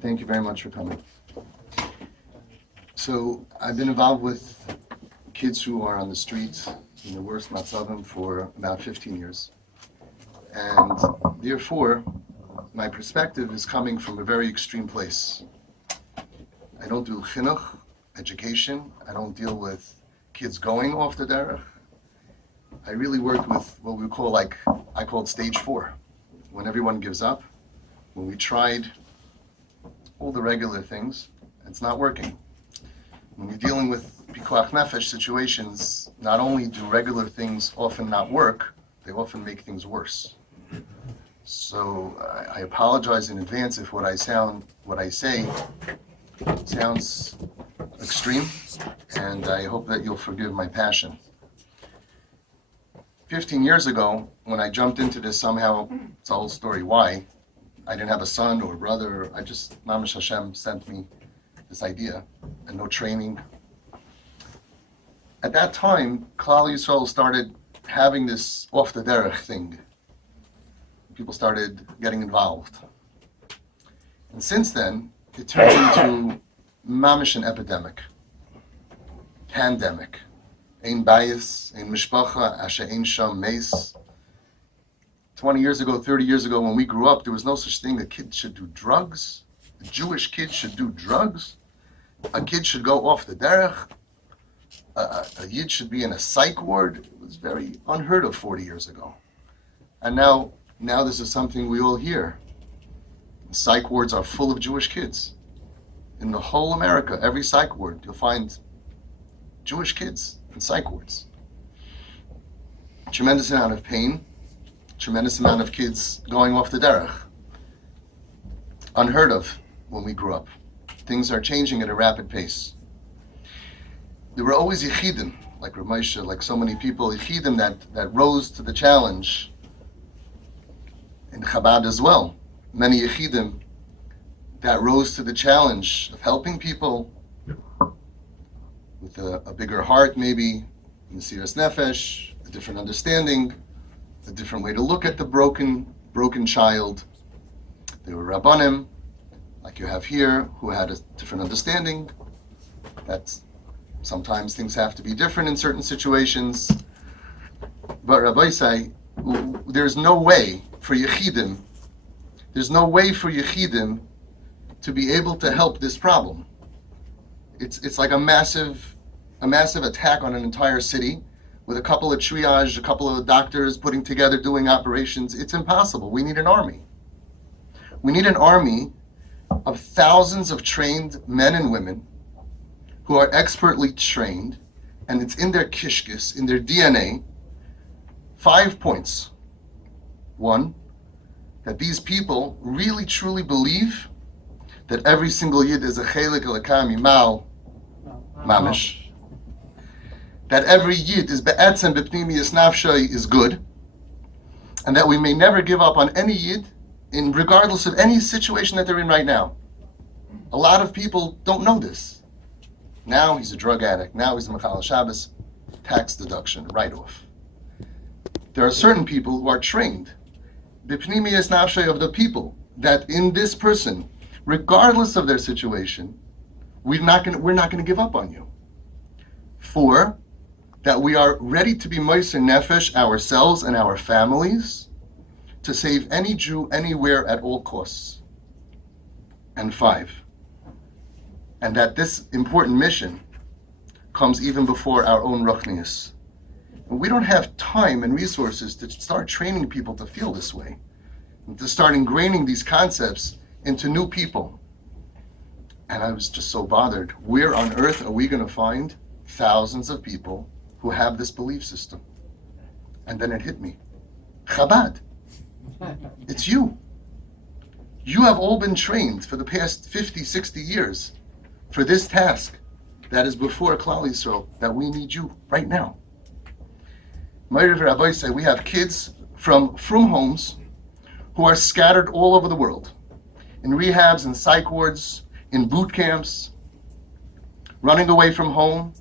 Thank you very much for coming. So I've been involved with kids who are on the streets in the worst matzavim for about 15 years. And therefore, my perspective is coming from a very extreme place. I don't do chinuch, education. I don't deal with kids going off the derech. I really work with what we call, I call it stage 4, when everyone gives up, when we tried all the regular things, it's not working. When you're dealing with pikuach nefesh situations, not only do regular things often not work, they often make things worse. So I apologize in advance if what I say sounds extreme, and I hope that you'll forgive my passion. 15 years ago, when I jumped into this, somehow, it's a whole story why. I didn't have a son or a brother. Mamash Hashem sent me this idea and no training. At that time, Klal Yisrael started having this off the derech thing. People started getting involved. And since then, it turned into mamish an epidemic, pandemic. Ein bayis, ein mishpacha, asher ein sham meis. 20 years ago, 30 years ago, when we grew up, there was no such thing. A kid should do drugs. A Jewish kid should do drugs. A kid should go off the derech. A yid should be in a psych ward. It was very unheard of 40 years ago. And now this is something we all hear. Psych wards are full of Jewish kids. In the whole America, every psych ward, you'll find Jewish kids in psych wards. Tremendous amount of pain. Tremendous amount of kids going off the derech. Unheard of when we grew up. Things are changing at a rapid pace. There were always yichidim, like Rav Moshe, like so many people, yichidim that rose to the challenge. In Chabad as well, many yichidim that rose to the challenge of helping people with a bigger heart, maybe, mesiras nefesh, a different understanding, a different way to look at the broken child. There were rabbanim, like you have here, who had a different understanding. That sometimes things have to be different in certain situations. But Rabbi say, there's no way for Yechidim to be able to help this problem. It's like a massive attack on an entire city with a couple of triage, a couple of doctors putting together, doing operations. It's impossible. We need an army. We need an army of thousands of trained men and women who are expertly trained, and it's in their kishkis, in their DNA. 5 points. 1, that these people really truly believe that every single yid is a chelik elakami mal mamish. That every yid is be'etzem b'pnimiyas nafshay is good, and that we may never give up on any yid, regardless of any situation that they're in right now. A lot of people don't know this. Now he's a drug addict. Now he's a Mechal Shabbos, tax deduction, write-off. There are certain people who are trained, b'pnimiyas nafshay of the people, that in this person, regardless of their situation, we're not going to give up on you. 4, that we are ready to be moiser nefesh ourselves and our families to save any Jew anywhere at all costs. And 5, and that this important mission comes even before our own ruchnius. And we don't have time and resources to start training people to feel this way, and to start ingraining these concepts into new people. And I was just so bothered. Where on earth are we going to find thousands of people who have this belief system? And then it hit me. Chabad. It's you. You have all been trained for the past 50, 60 years for this task that is before Klal Yisrael, that we need you right now. Meirav Rabbi say we have kids from homes who are scattered all over the world, in rehabs, in psych wards, in boot camps, running away from home,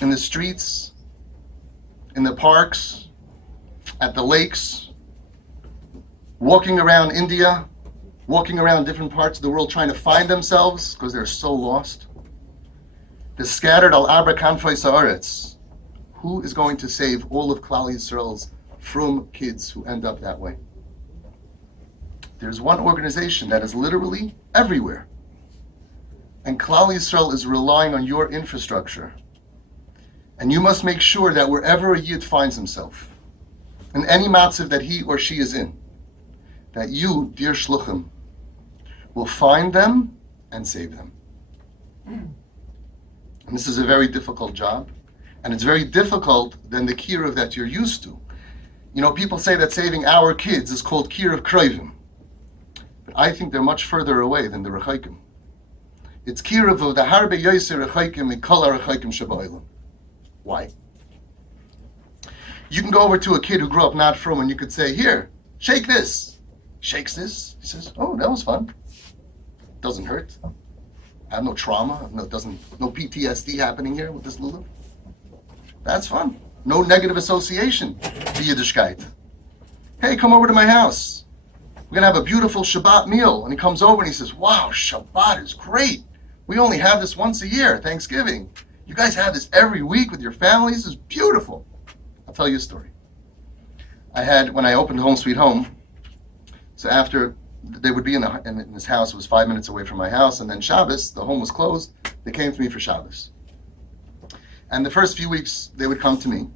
in the streets, in the parks, at the lakes, walking around India, walking around different parts of the world trying to find themselves because they're so lost. The scattered al abra kanfei sa'aretz. Who is going to save all of Klal Yisrael's frum kids who end up that way? There's one organization that is literally everywhere. And Klal Yisrael is relying on your infrastructure. And you must make sure that wherever a Yid finds himself, in any matzav that he or she is in, that you, dear Shluchim, will find them and save them. And this is a very difficult job. And it's very difficult than the kiruv that you're used to. You know, people say that saving our kids is called kiruv kroivim. But I think they're much further away than the rechaikim. It's kiruv of the harbe yoser rechaikim mikol rechaikim shabaylam. Why? You can go over to a kid who grew up not from and you could say, here, shake this. Shakes this. He says, oh, that was fun. Doesn't hurt. I have no trauma. No PTSD happening here with this lulav. That's fun. No negative association to Yiddishkeit. Hey, come over to my house. We're going to have a beautiful Shabbat meal. And he comes over and he says, wow, Shabbat is great. We only have this once a year, Thanksgiving. You guys have this every week with your families. It's beautiful. I'll tell you a story. When I opened Home Sweet Home, so after they would be in this house, it was 5 minutes away from my house, and then Shabbos, the home was closed, they came to me for Shabbos. And the first few weeks, they would come to me,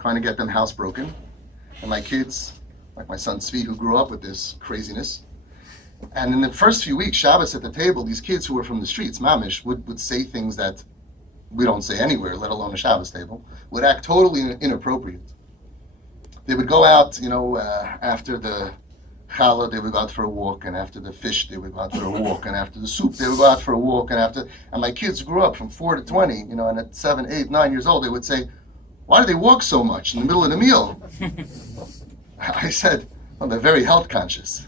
trying to get them housebroken. And my kids, like my son Svi, who grew up with this craziness. And in the first few weeks, Shabbos at the table, these kids who were from the streets, mamish, would say things that we don't say anywhere, let alone a Shabbos table, would act totally inappropriate. They would go out, after the challah, they would go out for a walk, and after the fish, they would go out for a walk, and after the soup, they would go out for a walk, and my kids grew up from 4 to 20, and at 7, 8, 9 years old, they would say, why do they walk so much in the middle of the meal? I said, well, they're very health conscious.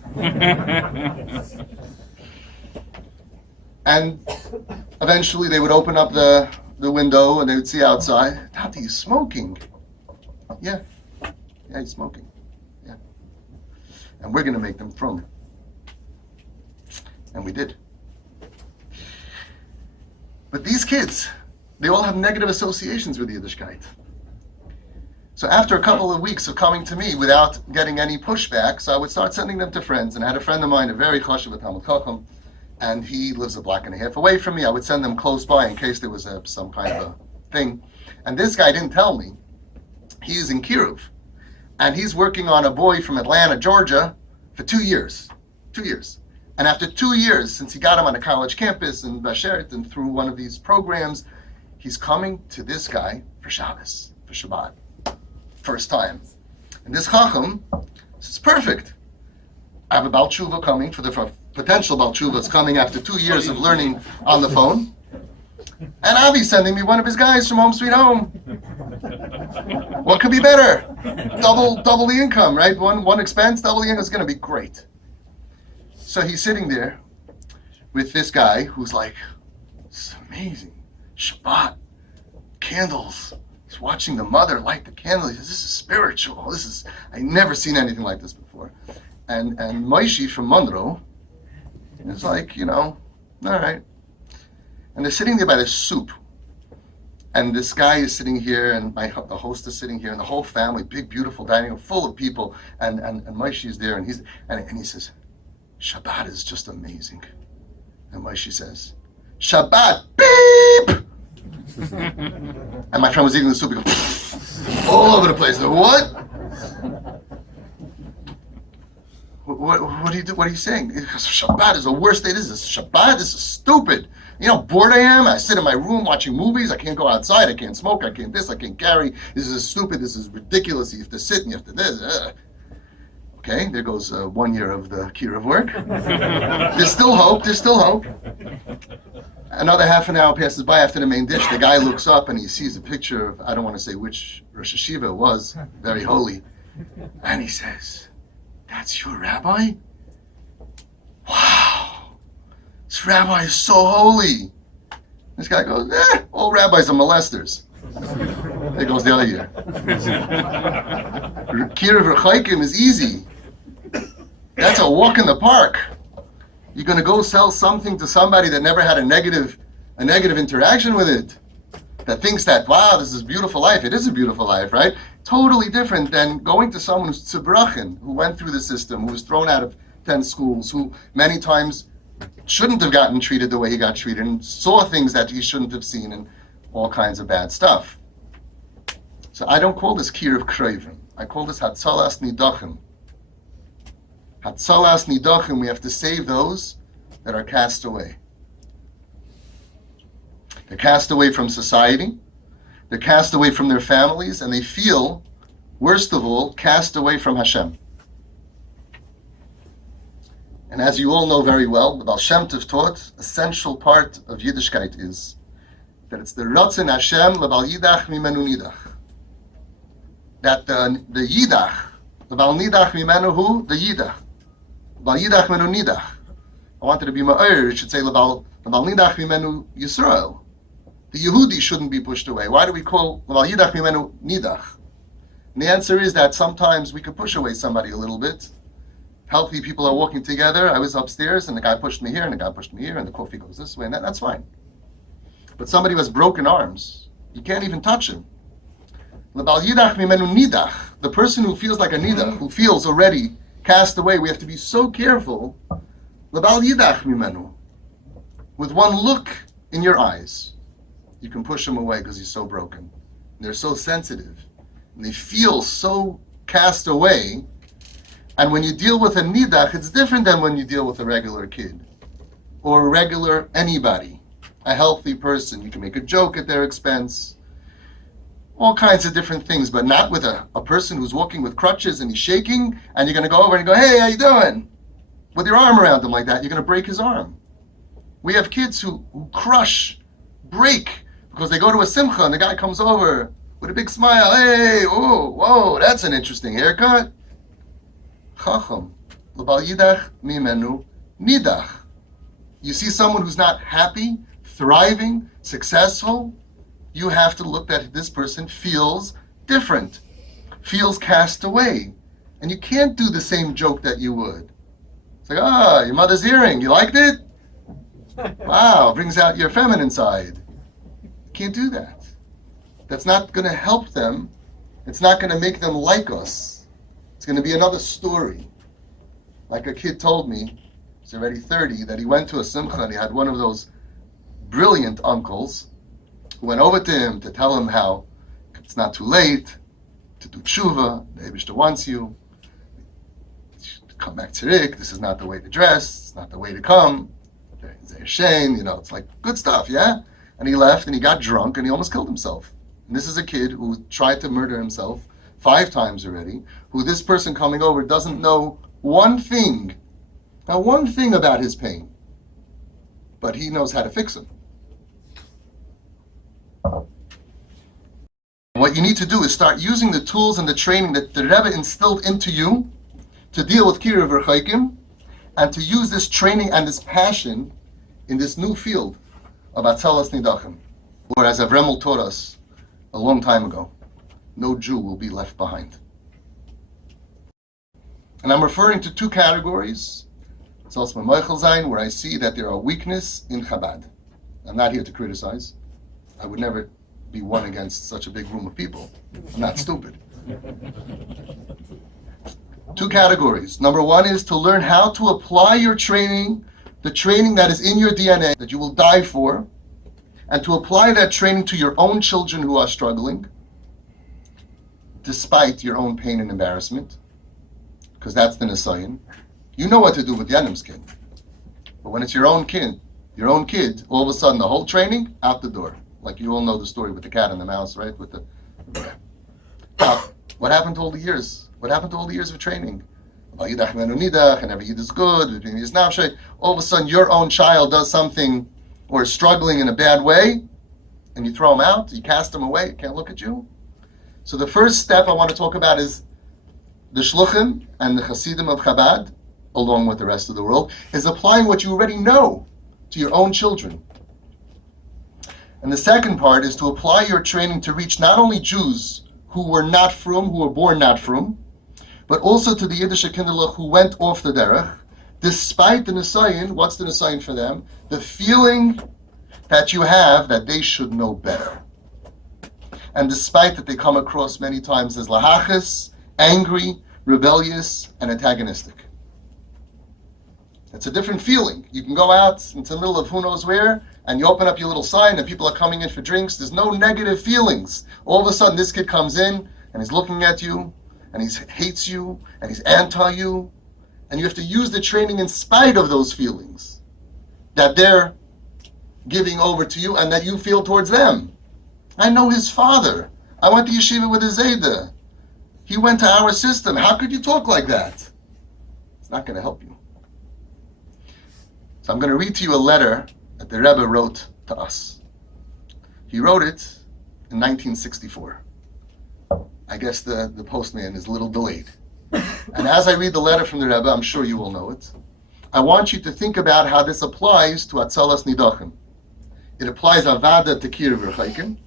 And eventually they would open up the window and they would see outside, Tati, he's smoking. Yeah, he's smoking. Yeah. And we're going to make them from. And we did. But these kids, they all have negative associations with Yiddishkeit. So after a couple of weeks of coming to me without getting any pushback, so I would start sending them to friends. And I had a friend of mine, a very chashuv Talmid Chacham, and he lives a block and a half away from me. I would send them close by in case there was some kind of a thing. And this guy didn't tell me. He's in Kiruv. And he's working on a boy from Atlanta, Georgia, for 2 years. 2 years. And after 2 years, since he got him on a college campus in Bashert and through one of these programs, he's coming to this guy for Shabbos, for Shabbat. First time. And this Chacham says, perfect. I have a Baal Tshuva coming, for the potential Baal Tshuva is coming after 2 years of learning on the phone. And Avi's sending me one of his guys from Home Sweet Home. What could be better? Double the income, right? One expense, double the income. It's going to be great. So he's sitting there with this guy who's like, this is amazing. Shabbat, candles. He's watching the mother light the candle. He says, this is spiritual. I never seen anything like this before. And Moshe from Monroe is like, all right. And they're sitting there by the soup. And this guy is sitting here, and the host is sitting here, and the whole family, big, beautiful dining room, full of people. And Moshe is there, and he says, Shabbat is just amazing. And Moshe says, Shabbat, beep! And my friend was eating the soup, he goes, all over the place. What are you saying? Because Shabbat is the worst day. This is Shabbat. This is stupid. You know how bored I am? I sit in my room watching movies. I can't go outside. I can't smoke. I can't this. I can't carry. This is stupid. This is ridiculous. You have to sit and you have to this. Okay, there goes 1 year of the Kiruv work. There's still hope. Another half an hour passes by after the main dish. The guy looks up and he sees a picture of, I don't want to say which Rosh Hashiva it was, very holy. And he says, that's your rabbi? Wow, this rabbi is so holy. This guy goes, all rabbis are molesters. There goes the other year. Kiruv Rechaikim is easy. That's a walk in the park. You're going to go sell something to somebody that never had a negative interaction with it, that thinks that, wow, this is a beautiful life. It is a beautiful life, right? Totally different than going to someone who's tzibrachin, who went through the system, who was thrown out of 10 schools, who many times shouldn't have gotten treated the way he got treated and saw things that he shouldn't have seen and all kinds of bad stuff. So I don't call this kir of krevim. I call this hatzalas nidachim. Hatzalas nidachim, we have to save those that are cast away. They're cast away from society, they're cast away from their families, and they feel, worst of all, cast away from Hashem. And as you all know very well, the Baal Shem Tov taught, essential part of Yiddishkeit is that it's the Ratzon Hashem lebal yidach mimenu nidach. That the yidach, the Baal nidach mimenu hu, the yidach. Lebal yidach mimenu nidach. I wanted to be ma'ir, it should say lebal nidach mimenu Yisrael. The Yehudi shouldn't be pushed away. Why do we call lebal yidach mimenu nidach? And the answer is that sometimes we could push away somebody a little bit. Healthy people are walking together. I was upstairs and the guy pushed me here and the guy pushed me here and the coffee goes this way and that's fine. But somebody who has broken arms, you can't even touch him. Lebal yidach mimenu nidach. The person who feels like a nidach, who feels already cast away, we have to be so careful. Lebal yidach mimenu. With one look in your eyes, you can push him away because he's so broken. And they're so sensitive. And they feel so cast away. And when you deal with a nidach, it's different than when you deal with a regular kid. Or a regular anybody. A healthy person. You can make a joke at their expense. All kinds of different things, but not with a person who's walking with crutches and he's shaking, and you're going to go over and go, hey, how you doing? With your arm around him like that, you're going to break his arm. We have kids who break, because they go to a simcha and the guy comes over with a big smile. Hey, oh, whoa, that's an interesting haircut. Chacham, lebal yidach mimenu nidach. You see someone who's not happy, thriving, successful, you have to look that this person feels different, feels cast away. And you can't do the same joke that you would. It's like, your mother's earring, you liked it? Wow, brings out your feminine side. You can't do that. That's not going to help them. It's not going to make them like us. It's going to be another story. Like a kid told me, he's already 30, that he went to a simcha and he had one of those brilliant uncles who went over to him to tell him how it's not too late to do tshuva, the Yiddishe wants you. Come back to Rick, this is not the way to dress, it's not the way to come. It's shame, it's like good stuff, yeah? And he left and he got drunk and he almost killed himself. And this is a kid who tried to murder himself 5 times already, who this person coming over doesn't know one thing about his pain, but he knows how to fix him. What you need to do is start using the tools and the training that the Rebbe instilled into you to deal with Kiruv Rechokim, and to use this training and this passion in this new field of Atzalas Nidachim. Or as Avremel taught us a long time ago, no Jew will be left behind. And I'm referring to 2 categories. It's also my Meichel Zayin, where I see that there are weakness in Chabad. I'm not here to criticize. I would never be one against such a big room of people. I'm not stupid. 2 categories. Number 1 is to learn how to apply your training, the training that is in your DNA, that you will die for, and to apply that training to your own children who are struggling, despite your own pain and embarrassment, because that's the Nisayan. You know what to do with Yanim's kid. But when it's your own kid, all of a sudden the whole training, out the door. Like you all know the story with the cat and the mouse, right? What happened to all the years? What happened to all the years of training? And every Yid is good. All of a sudden your own child does something or is struggling in a bad way, and you throw him out, you cast him away, can't look at you. So the first step I want to talk about is the Shluchim and the Hasidim of Chabad, along with the rest of the world, is applying what you already know to your own children. And the second part is to apply your training to reach not only Jews who were not frum, who were born not frum, but also to the Yiddishe Kinder who went off the derech, Despite the nisayin, what's the nisayin for them? The feeling that you have that they should know better. And despite that they come across many times as lahachis, angry, rebellious, and antagonistic. It's a different feeling. You can go out into the middle of who knows where, and you open up your little sign, and people are coming in for drinks. There's no negative feelings. All of a sudden, this kid comes in, and he's looking at you, and he hates you, and he's anti-you, and you have to use the training in spite of those feelings that they're giving over to you and that you feel towards them. I know his father. I went to yeshiva with his Zayda. He went to our system. How could you talk like that? It's not going to help you. So I'm going to read to you a letter that the Rebbe wrote to us. He wrote it in 1964. I guess the postman is a little delayed. And as I read the letter from the Rebbe, I'm sure you will know it. I want you to think about how this applies to Atzalas Nidachim. It applies Avada Tekir V'Chaikim.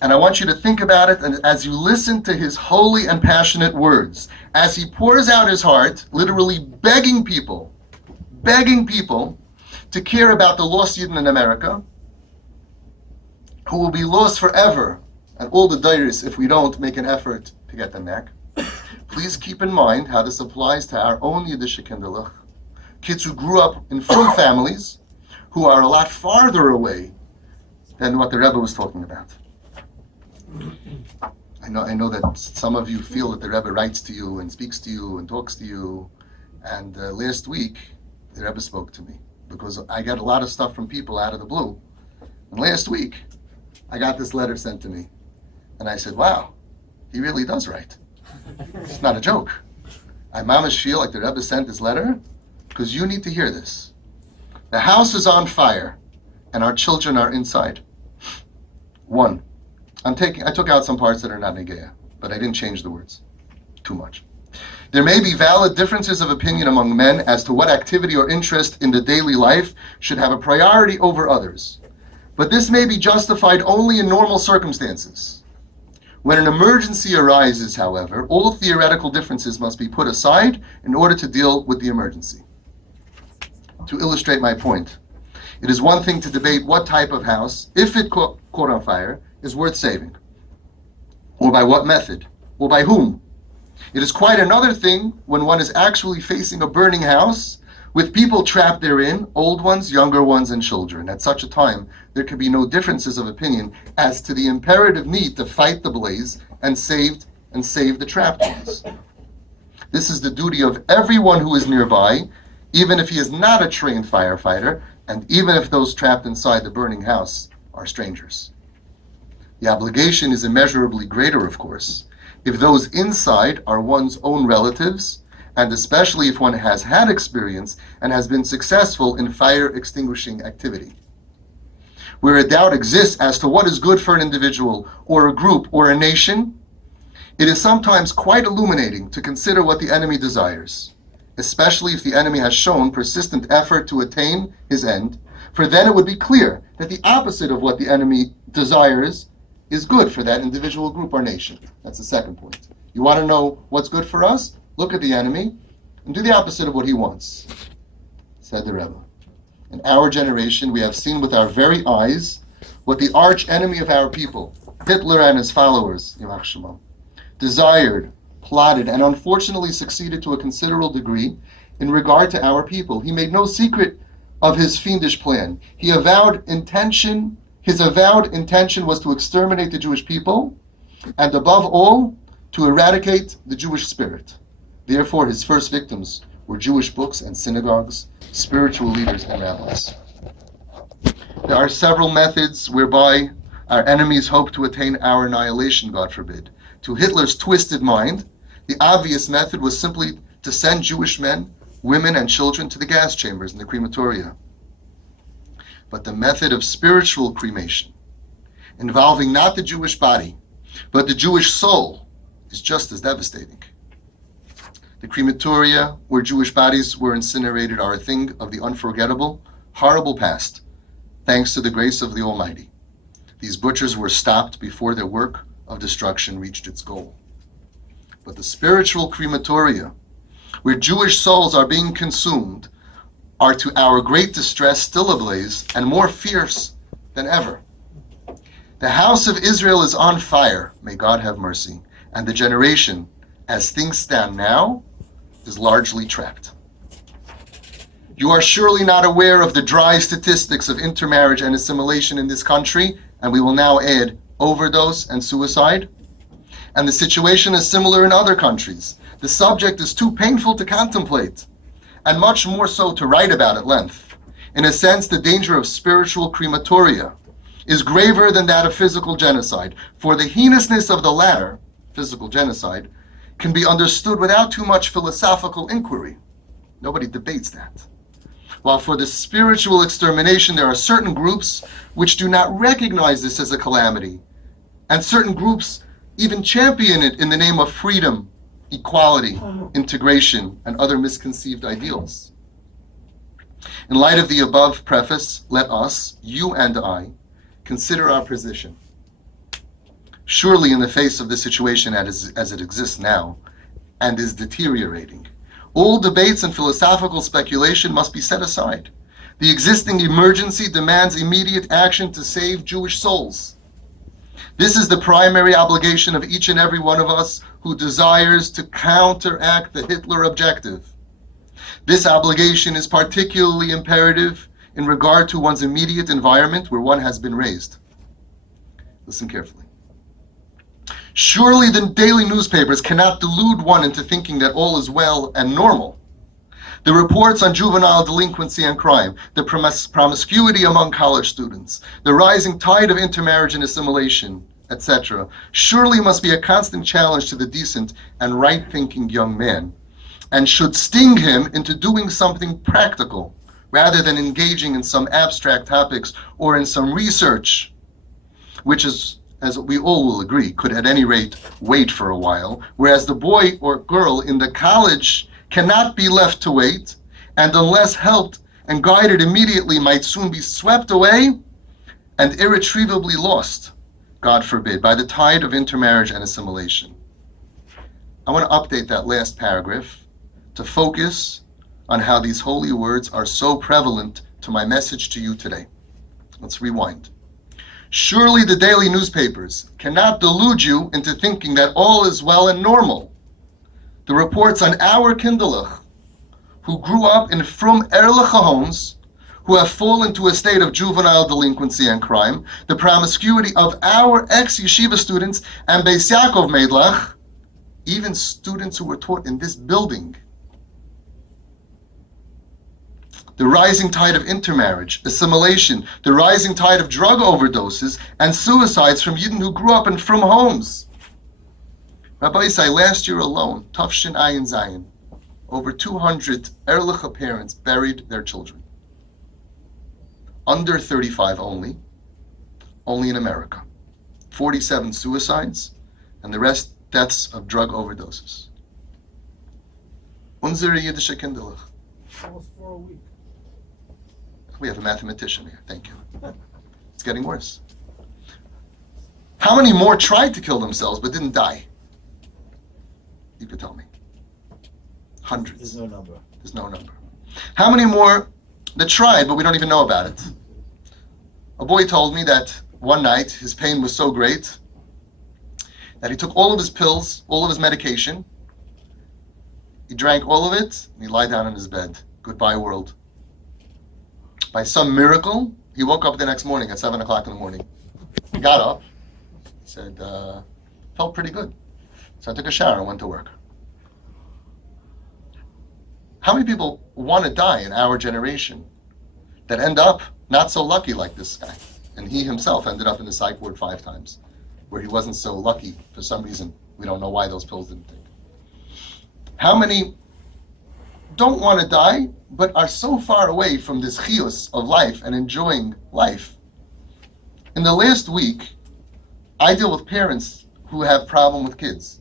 And I want you to think about it, and as you listen to his holy and passionate words, as he pours out his heart, literally begging people to care about the lost Yidden in America, who will be lost forever, and all the dairis if we don't make an effort to get them back. Please keep in mind how this applies to our own Yiddishe Kinderlich, kids who grew up in frum families, who are a lot farther away than what the Rebbe was talking about. I know that some of you feel that the Rebbe writes to you and speaks to you and talks to you. And last week, the Rebbe spoke to me because I got a lot of stuff from people out of the blue. And last week, I got this letter sent to me. And I said, wow, he really does write. It's not a joke. I mamish feel like the Rebbe sent this letter because you need to hear this. The house is on fire and our children are inside. 1. I took out some parts that are not Negeya, but I didn't change the words too much. There may be valid differences of opinion among men as to what activity or interest in the daily life should have a priority over others. But this may be justified only in normal circumstances. When an emergency arises, however, all theoretical differences must be put aside in order to deal with the emergency. To illustrate my point, it is one thing to debate what type of house, if it caught on fire, is worth saving, or by what method, or by whom. It is quite another thing when one is actually facing a burning house with people trapped therein, old ones, younger ones, and children. At such a time, there can be no differences of opinion as to the imperative need to fight the blaze and save the trapped ones. This is the duty of everyone who is nearby, even if he is not a trained firefighter, and even if those trapped inside the burning house are strangers. The obligation is immeasurably greater, of course, if those inside are one's own relatives, and especially if one has had experience and has been successful in fire extinguishing activity. Where a doubt exists as to what is good for an individual or a group or a nation, it is sometimes quite illuminating to consider what the enemy desires, especially if the enemy has shown persistent effort to attain his end, for then it would be clear that the opposite of what the enemy desires is good for that individual group or nation. That's the second point. You want to know what's good for us? Look at the enemy and do the opposite of what he wants, said the Rebbe. In our generation, we have seen with our very eyes what the arch enemy of our people, Hitler and his followers, Yimach Shemam, desired, plotted, and unfortunately succeeded to a considerable degree in regard to our people. He made no secret of his fiendish plan. His avowed intention was to exterminate the Jewish people, and above all, to eradicate the Jewish spirit. Therefore, his first victims were Jewish books and synagogues, spiritual leaders and rabbis. There are several methods whereby our enemies hope to attain our annihilation, God forbid. To Hitler's twisted mind, the obvious method was simply to send Jewish men, women, and children to the gas chambers and the crematoria. But the method of spiritual cremation, involving not the Jewish body, but the Jewish soul, is just as devastating. The crematoria, where Jewish bodies were incinerated, are a thing of the unforgettable, horrible past, thanks to the grace of the Almighty. These butchers were stopped before their work of destruction reached its goal. But the spiritual crematoria, where Jewish souls are being consumed, are to our great distress still ablaze and more fierce than ever. The house of Israel is on fire, may God have mercy, and the generation, as things stand now, is largely trapped. You are surely not aware of the dry statistics of intermarriage and assimilation in this country, and we will now add overdose and suicide. And the situation is similar in other countries. The subject is too painful to contemplate, and much more so to write about at length. In a sense, the danger of spiritual crematoria is graver than that of physical genocide, for the heinousness of the latter, physical genocide, can be understood without too much philosophical inquiry. Nobody debates that. While for the spiritual extermination, there are certain groups which do not recognize this as a calamity, and certain groups even champion it in the name of freedom, equality, integration, and other misconceived ideals. In light of the above preface, let us, you and I, consider our position. Surely in the face of the situation as it exists now, and is deteriorating, all debates and philosophical speculation must be set aside. The existing emergency demands immediate action to save Jewish souls. This is the primary obligation of each and every one of us who desires to counteract the Hitler objective. This obligation is particularly imperative in regard to one's immediate environment where one has been raised. Listen carefully. Surely the daily newspapers cannot delude one into thinking that all is well and normal. The reports on juvenile delinquency and crime, the promiscuity among college students, the rising tide of intermarriage and assimilation, etc., surely must be a constant challenge to the decent and right-thinking young man, and should sting him into doing something practical, rather than engaging in some abstract topics or in some research, which is, as we all will agree, could at any rate wait for a while, whereas the boy or girl in the college cannot be left to wait, and unless helped and guided immediately might soon be swept away and irretrievably lost, God forbid, by the tide of intermarriage and assimilation. I want to update that last paragraph to focus on how these holy words are so prevalent to my message to you today. Let's rewind. Surely the daily newspapers cannot delude you into thinking that all is well and normal. The reports on our Kinderlich, who grew up in frum ehrliche homes, who have fallen to a state of juvenile delinquency and crime, the promiscuity of our ex-yeshiva students and Beis Yaakov Meidlach, even students who were taught in this building, the rising tide of intermarriage, assimilation, the rising tide of drug overdoses, and suicides from Yidden who grew up in frum homes. Rabbi Isai, last year alone, Tafshin Ayin Zayin, over 200 Ehrliche parents buried their children. Under 35 only in America. 47 suicides, and the rest deaths of drug overdoses. Unsere Yiddishe Kids. Almost 4 a week. We have a mathematician here, thank you. It's getting worse. How many more tried to kill themselves but didn't die? You could tell me. Hundreds. There's no number. There's no number. How many more that tried, but we don't even know about it? A boy told me that one night his pain was so great that he took all of his pills, all of his medication, he drank all of it, and he lied down in his bed. Goodbye, world. By some miracle, he woke up the next morning at 7 o'clock in the morning. He got up, said, felt pretty good. So I took a shower and went to work. How many people want to die in our generation that end up not so lucky like this guy? And he himself ended up in the psych ward 5 times, where he wasn't so lucky for some reason. We don't know why those pills didn't take. How many don't want to die, but are so far away from this chiyus of life and enjoying life? In the last week, I deal with parents who have problem with kids.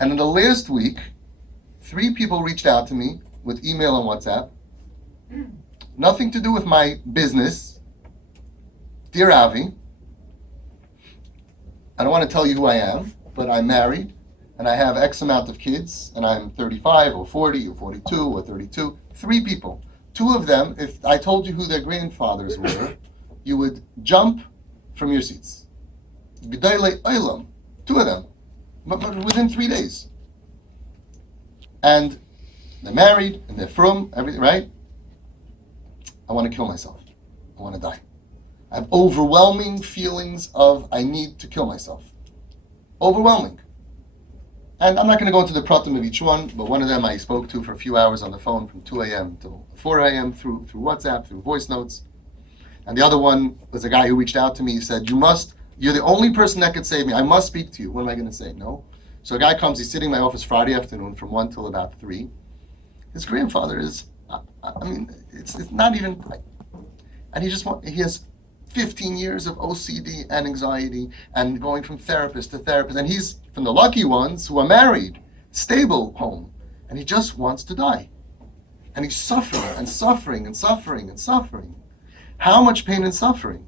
And in the last week, 3 people reached out to me with email and WhatsApp. Nothing to do with my business. Dear Avi, I don't want to tell you who I am, but I'm married, and I have X amount of kids, and I'm 35 or 40 or 42 or 32, 3 people. 2 of them, if I told you who their grandfathers were, you would jump from your seats. G'daylei Olam, 2 of them, but within 3 days. And they're married, and they're from, everything, right? I want to kill myself. I want to die. I have overwhelming feelings of I need to kill myself. Overwhelming. And I'm not going to go into the pratim of each one, but one of them I spoke to for a few hours on the phone from 2 a.m. till 4 a.m. through WhatsApp, through voice notes. And the other one was a guy who reached out to me. He said, you're the only person that could save me. I must speak to you. What am I going to say? No. So a guy comes, he's sitting in my office Friday afternoon from 1 till about 3. His grandfather is, it's not even, and he has 15 years of OCD and anxiety and going from therapist to therapist. And he's from the lucky ones who are married, stable home. And he just wants to die. And he's suffering and suffering and suffering and suffering. How much pain and suffering?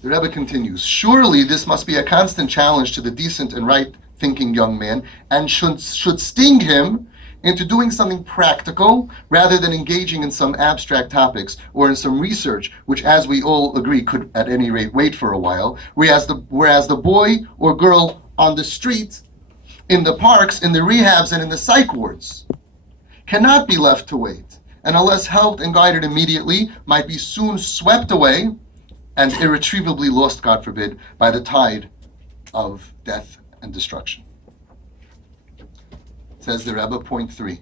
The Rebbe continues, surely this must be a constant challenge to the decent and right-thinking young man and should sting him into doing something practical rather than engaging in some abstract topics or in some research, which, as we all agree, could at any rate wait for a while, whereas the boy or girl on the street, in the parks, in the rehabs, and in the psych wards cannot be left to wait, and unless helped and guided immediately, might be soon swept away and irretrievably lost, God forbid, by the tide of death and destruction. Says the Rebbe, point 3.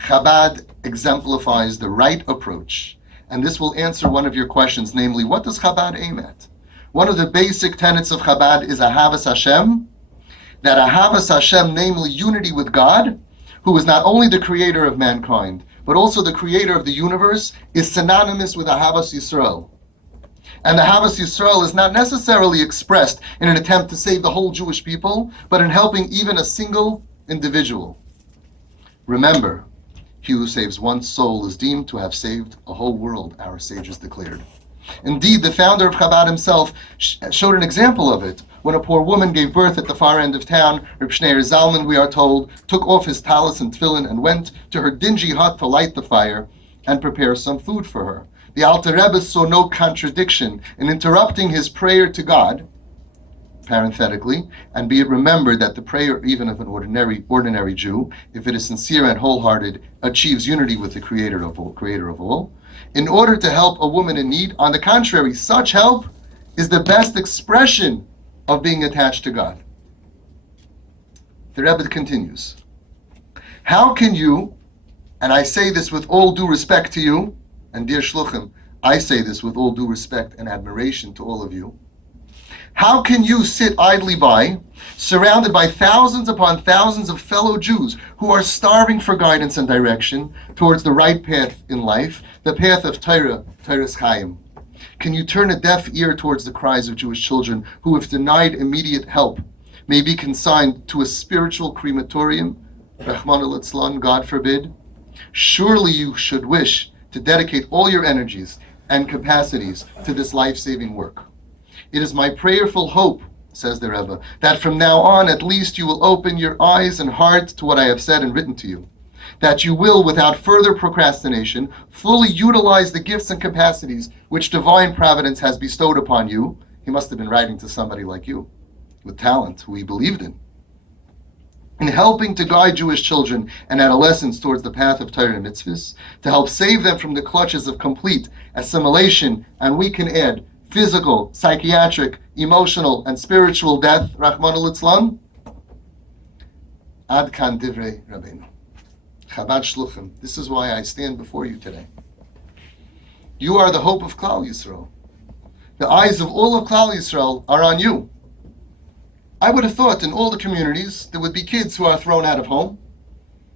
Chabad exemplifies the right approach, and this will answer one of your questions, namely, what does Chabad aim at? One of the basic tenets of Chabad is Ahavas Hashem, that Ahavas Hashem, namely unity with God, who is not only the creator of mankind, but also the creator of the universe, is synonymous with Ahavas Yisrael. And Ahavas Yisrael is not necessarily expressed in an attempt to save the whole Jewish people, but in helping even a single individual. Remember, he who saves one soul is deemed to have saved a whole world, our sages declared. Indeed, the founder of Chabad himself showed an example of it. When a poor woman gave birth at the far end of town, Reb Shneir Zalman, we are told, took off his talis and tefillin and went to her dingy hut to light the fire and prepare some food for her. The Alter Rebbe saw no contradiction in interrupting his prayer to God, parenthetically, and be it remembered that the prayer, even of an ordinary Jew, if it is sincere and wholehearted, achieves unity with the Creator of all, in order to help a woman in need. On the contrary, such help is the best expression of being attached to God. The Rebbe continues, how can you, and I say this with all due respect to you, and dear Shluchim, I say this with all due respect and admiration to all of you, how can you sit idly by, surrounded by thousands upon thousands of fellow Jews who are starving for guidance and direction towards the right path in life, the path of Torah's Chaim? Can you turn a deaf ear towards the cries of Jewish children who, if denied immediate help, may be consigned to a spiritual crematorium, Rahman al-Itzlan, God forbid? Surely you should wish to dedicate all your energies and capacities to this life-saving work. It is my prayerful hope, says the Rebbe, that from now on at least you will open your eyes and heart to what I have said and written to you, that you will, without further procrastination, fully utilize the gifts and capacities which divine providence has bestowed upon you. He must have been writing to somebody like you, with talent, who he believed in helping to guide Jewish children and adolescents towards the path of Torah and mitzvahs, to help save them from the clutches of complete assimilation, and we can add physical, psychiatric, emotional, and spiritual death, Rahman al-Itzlan. Ad kan divrei Rabbeinu. Chabad Shluchim. This is why I stand before you today. You are the hope of Klal Yisrael. The eyes of all of Klal Yisrael are on you. I would have thought in all the communities there would be kids who are thrown out of home,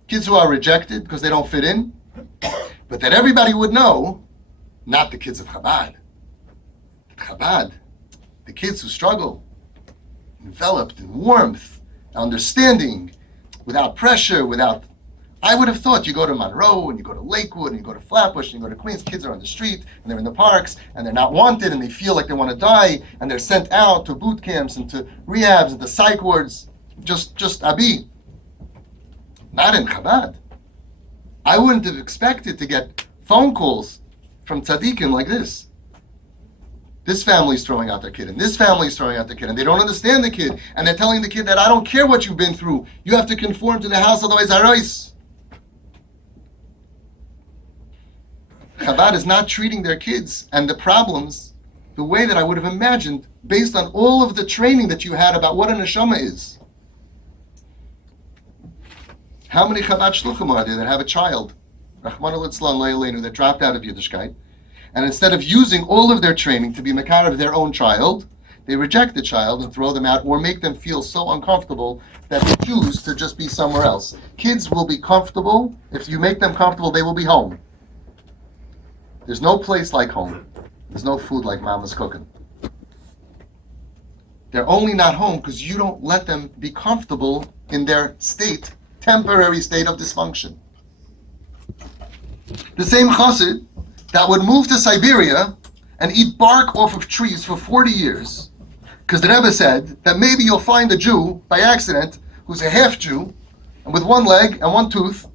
kids who are rejected because they don't fit in, but that everybody would know, not the kids of Chabad, Chabad, the kids who struggle, enveloped in warmth, understanding, without pressure, without I would have thought you go to Monroe and you go to Lakewood and you go to Flatbush and you go to Queens, kids are on the street and they're in the parks and they're not wanted and they feel like they want to die and they're sent out to boot camps and to rehabs and to psych wards. Just Abi. Not in Chabad. I wouldn't have expected to get phone calls from tzaddikim like this. This family's throwing out their kid, and this family's throwing out their kid, and they don't understand the kid, and they're telling the kid that I don't care what you've been through, you have to conform to the house, otherwise harois. Chabad is not treating their kids and the problems the way that I would have imagined based on all of the training that you had about what a neshama is. How many Chabad Shluchim are there that have a child, Rahman al-Itzlan Le'aleinu, that dropped out of Yiddishkeit, and instead of using all of their training to be makar of their own child, they reject the child and throw them out or make them feel so uncomfortable that they choose to just be somewhere else. Kids will be comfortable. If you make them comfortable, they will be home. There's no place like home. There's no food like mama's cooking. They're only not home because you don't let them be comfortable in their state, temporary state of dysfunction. The same chassid that would move to Siberia and eat bark off of trees for 40 years, because the Rebbe said that maybe you'll find a Jew by accident who's a half Jew and with one leg and one tooth,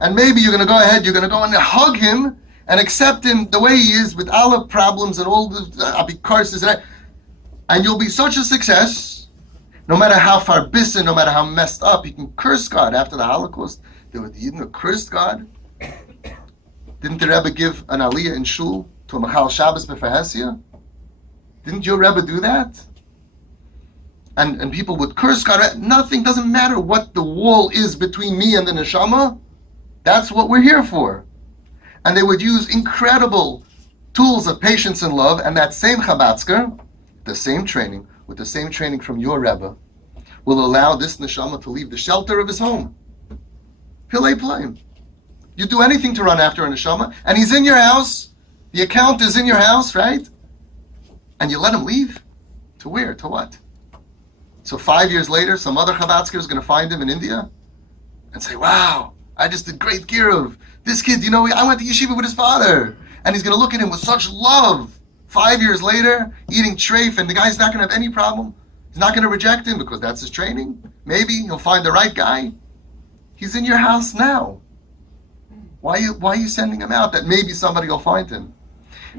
and maybe you're going to go ahead, you're going to go and hug him and accept him the way he is with all the problems and all the abikarsis and you'll be such a success. No matter how far bissen, no matter how messed up, you can curse God. After the Holocaust, there were the Yidden who cursed God. Didn't the Rebbe give an aliyah in shul to a Machal Shabbos b'Fahesia? Didn't your Rebbe do that? And people would curse God. Nothing, doesn't matter what the wall is between me and the neshama. That's what we're here for. And they would use incredible tools of patience and love, and that same Chabatzker, the same training, with the same training from your Rebbe, will allow this neshama to leave the shelter of his home. Pilei Playim. You do anything to run after a neshama, and he's in your house, the account is in your house, right? And you let him leave? To where? To what? So 5 years later, some other Chabatzker is going to find him in India and say, wow, I just did great kiruv. This kid, I went to yeshiva with his father. And he's going to look at him with such love. 5 years later, eating treif, and the guy's not going to have any problem. He's not going to reject him because that's his training. Maybe he'll find the right guy. He's in your house now. Why are you sending him out? That maybe somebody will find him.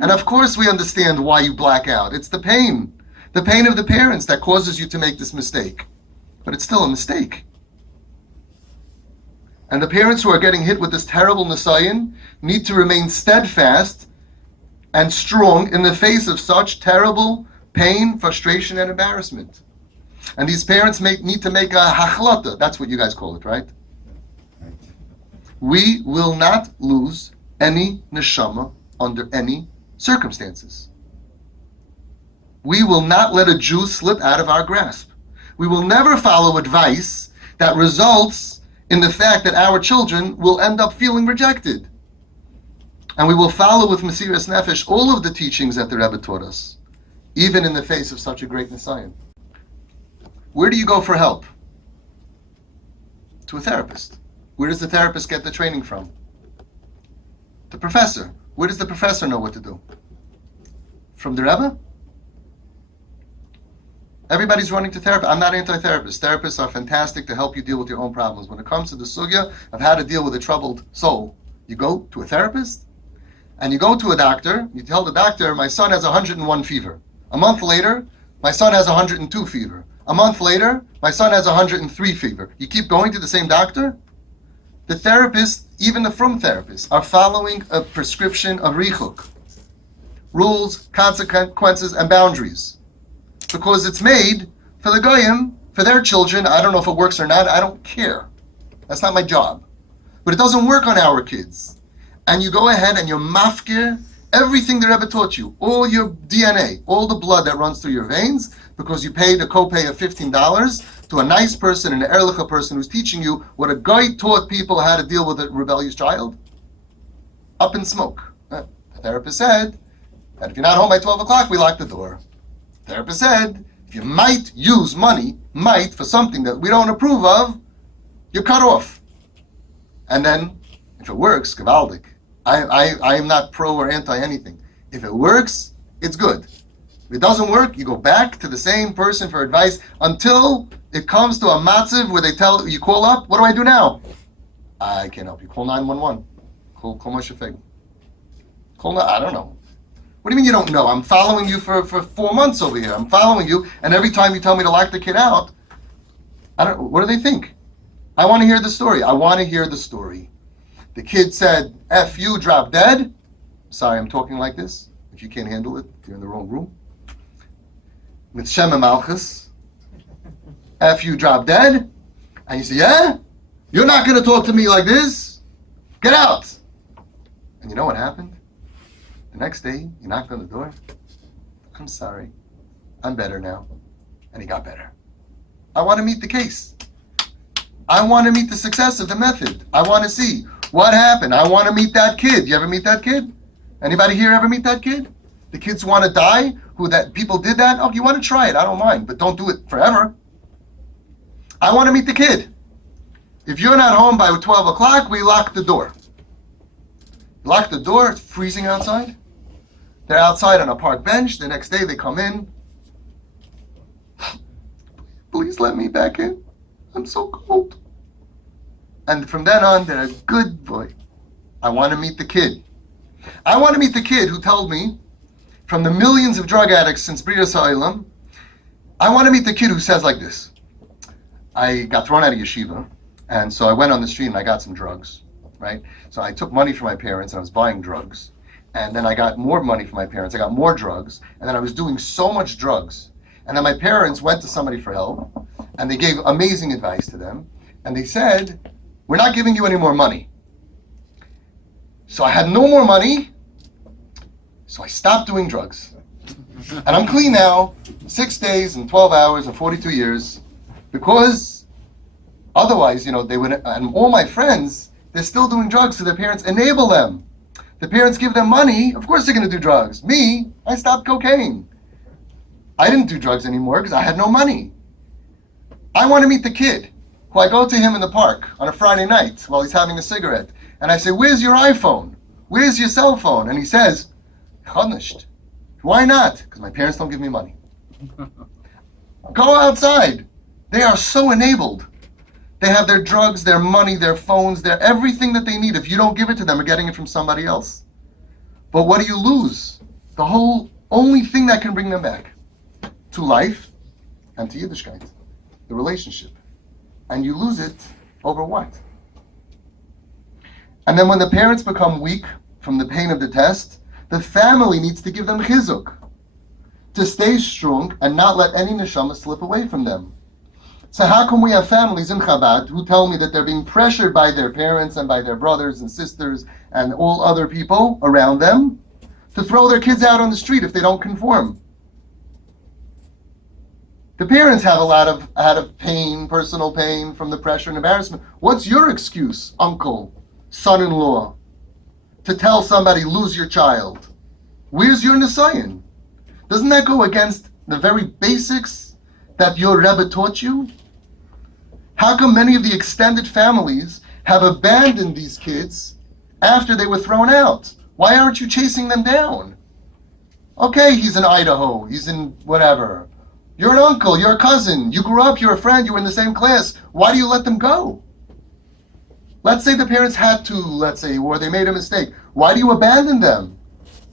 And of course we understand why you black out. It's the pain of the parents that causes you to make this mistake. But it's still a mistake. And the parents who are getting hit with this terrible nisayon need to remain steadfast and strong in the face of such terrible pain, frustration, and embarrassment. And these parents need to make a hachlata. That's what you guys call it, right? We will not lose any neshama under any circumstances. We will not let a Jew slip out of our grasp. We will never follow advice that results in the fact that our children will end up feeling rejected. And we will follow with Mesiras Nefesh all of the teachings that the Rebbe taught us, even in the face of such a great nisayon. Where do you go for help? To a therapist. Where does the therapist get the training from? The professor. Where does the professor know what to do? From the Rebbe? Everybody's running to therapy. I'm not anti-therapist. Therapists are fantastic to help you deal with your own problems. When it comes to the sugya of how to deal with a troubled soul, you go to a therapist, and you go to a doctor, you tell the doctor, my son has 101 fever. A month later, my son has 102 fever. A month later, my son has 103 fever. You keep going to the same doctor? The therapist, even the frum therapists, are following a prescription of richuk. Rules, consequences, and boundaries. Because it's made for the goyim, for their children. I don't know if it works or not. I don't care. That's not my job. But it doesn't work on our kids. And you go ahead and you mafkir everything the Rebbe taught you, all your DNA, all the blood that runs through your veins, because you paid a copay of $15 to a nice person, an erlicha person who's teaching you what a guy taught people how to deal with a rebellious child. Up in smoke. The therapist said that if you're not home by 12 o'clock, we lock the door. The therapist said, if you might use money, for something that we don't approve of, you're cut off. And then, if it works, gewaldig. I am not pro or anti anything. If it works, it's good. If it doesn't work, you go back to the same person for advice until it comes to a matziv where you call up, what do I do now? I can't help you. Call 911. Call Moshe Fig. I don't know. What do you mean you don't know? I'm following you for 4 months over here. I'm following you, and every time you tell me to lock the kid out, what do they think? I want to hear the story. I want to hear the story. The kid said, F you, drop dead. Sorry, I'm talking like this. If you can't handle it, you're in the wrong room. With Shem and Malchus. F you, drop dead. And you say, yeah? You're not going to talk to me like this? Get out. And you know what happened? The next day, he knocked on the door. I'm sorry. I'm better now. And he got better. I want to meet the case. I want to meet the success of the method. I want to see what happened. I want to meet that kid. You ever meet that kid? Anybody here ever meet that kid? The kids want to die? People did that? Oh, you want to try it? I don't mind, but don't do it forever. I want to meet the kid. If you're not home by 12 o'clock, we lock the door. Lock the door, it's freezing outside. They're outside on a park bench. The next day they come in. Please let me back in. I'm so cold. And from then on, they're a good boy. I want to meet the kid. I want to meet the kid who told me, from the millions of drug addicts since B'riyas Ha'olam, I want to meet the kid who says like this. I got thrown out of yeshiva, and so I went on the street and I got some drugs, right? So I took money from my parents and I was buying drugs. And then I got more money from my parents. I got more drugs. And then I was doing so much drugs. And then my parents went to somebody for help, and they gave amazing advice to them. And they said, we're not giving you any more money. So I had no more money, so I stopped doing drugs. And I'm clean now, 6 days and 12 hours and 42 years, because otherwise, they would, and all my friends, they're still doing drugs, so their parents enable them. The parents give them money, of course they're going to do drugs. Me, I stopped cocaine. I didn't do drugs anymore because I had no money. I want to meet the kid, who I go to him in the park on a Friday night while he's having a cigarette. And I say, where's your iPhone? Where's your cell phone? And he says, Chonisht. Why not? Because my parents don't give me money. Go outside. They are so enabled. They have their drugs, their money, their phones, their everything that they need. If you don't give it to them, you're getting it from somebody else. But what do you lose? The whole only thing that can bring them back to life and to Yiddishkeit, the relationship. And you lose it over what? And then when the parents become weak from the pain of the test, the family needs to give them chizuk, to stay strong and not let any neshama slip away from them. So how come we have families in Chabad who tell me that they're being pressured by their parents and by their brothers and sisters and all other people around them to throw their kids out on the street if they don't conform? The parents have a lot of pain, personal pain from the pressure and embarrassment. What's your excuse, uncle, son-in-law, to tell somebody, lose your child? Where's your nisayon? Doesn't that go against the very basics that your Rebbe taught you? How come many of the extended families have abandoned these kids after they were thrown out? Why aren't you chasing them down? Okay, he's in Idaho, he's in whatever. You're an uncle, you're a cousin, you grew up, you're a friend, you were in the same class. Why do you let them go? Let's say the parents had to, or they made a mistake. Why do you abandon them?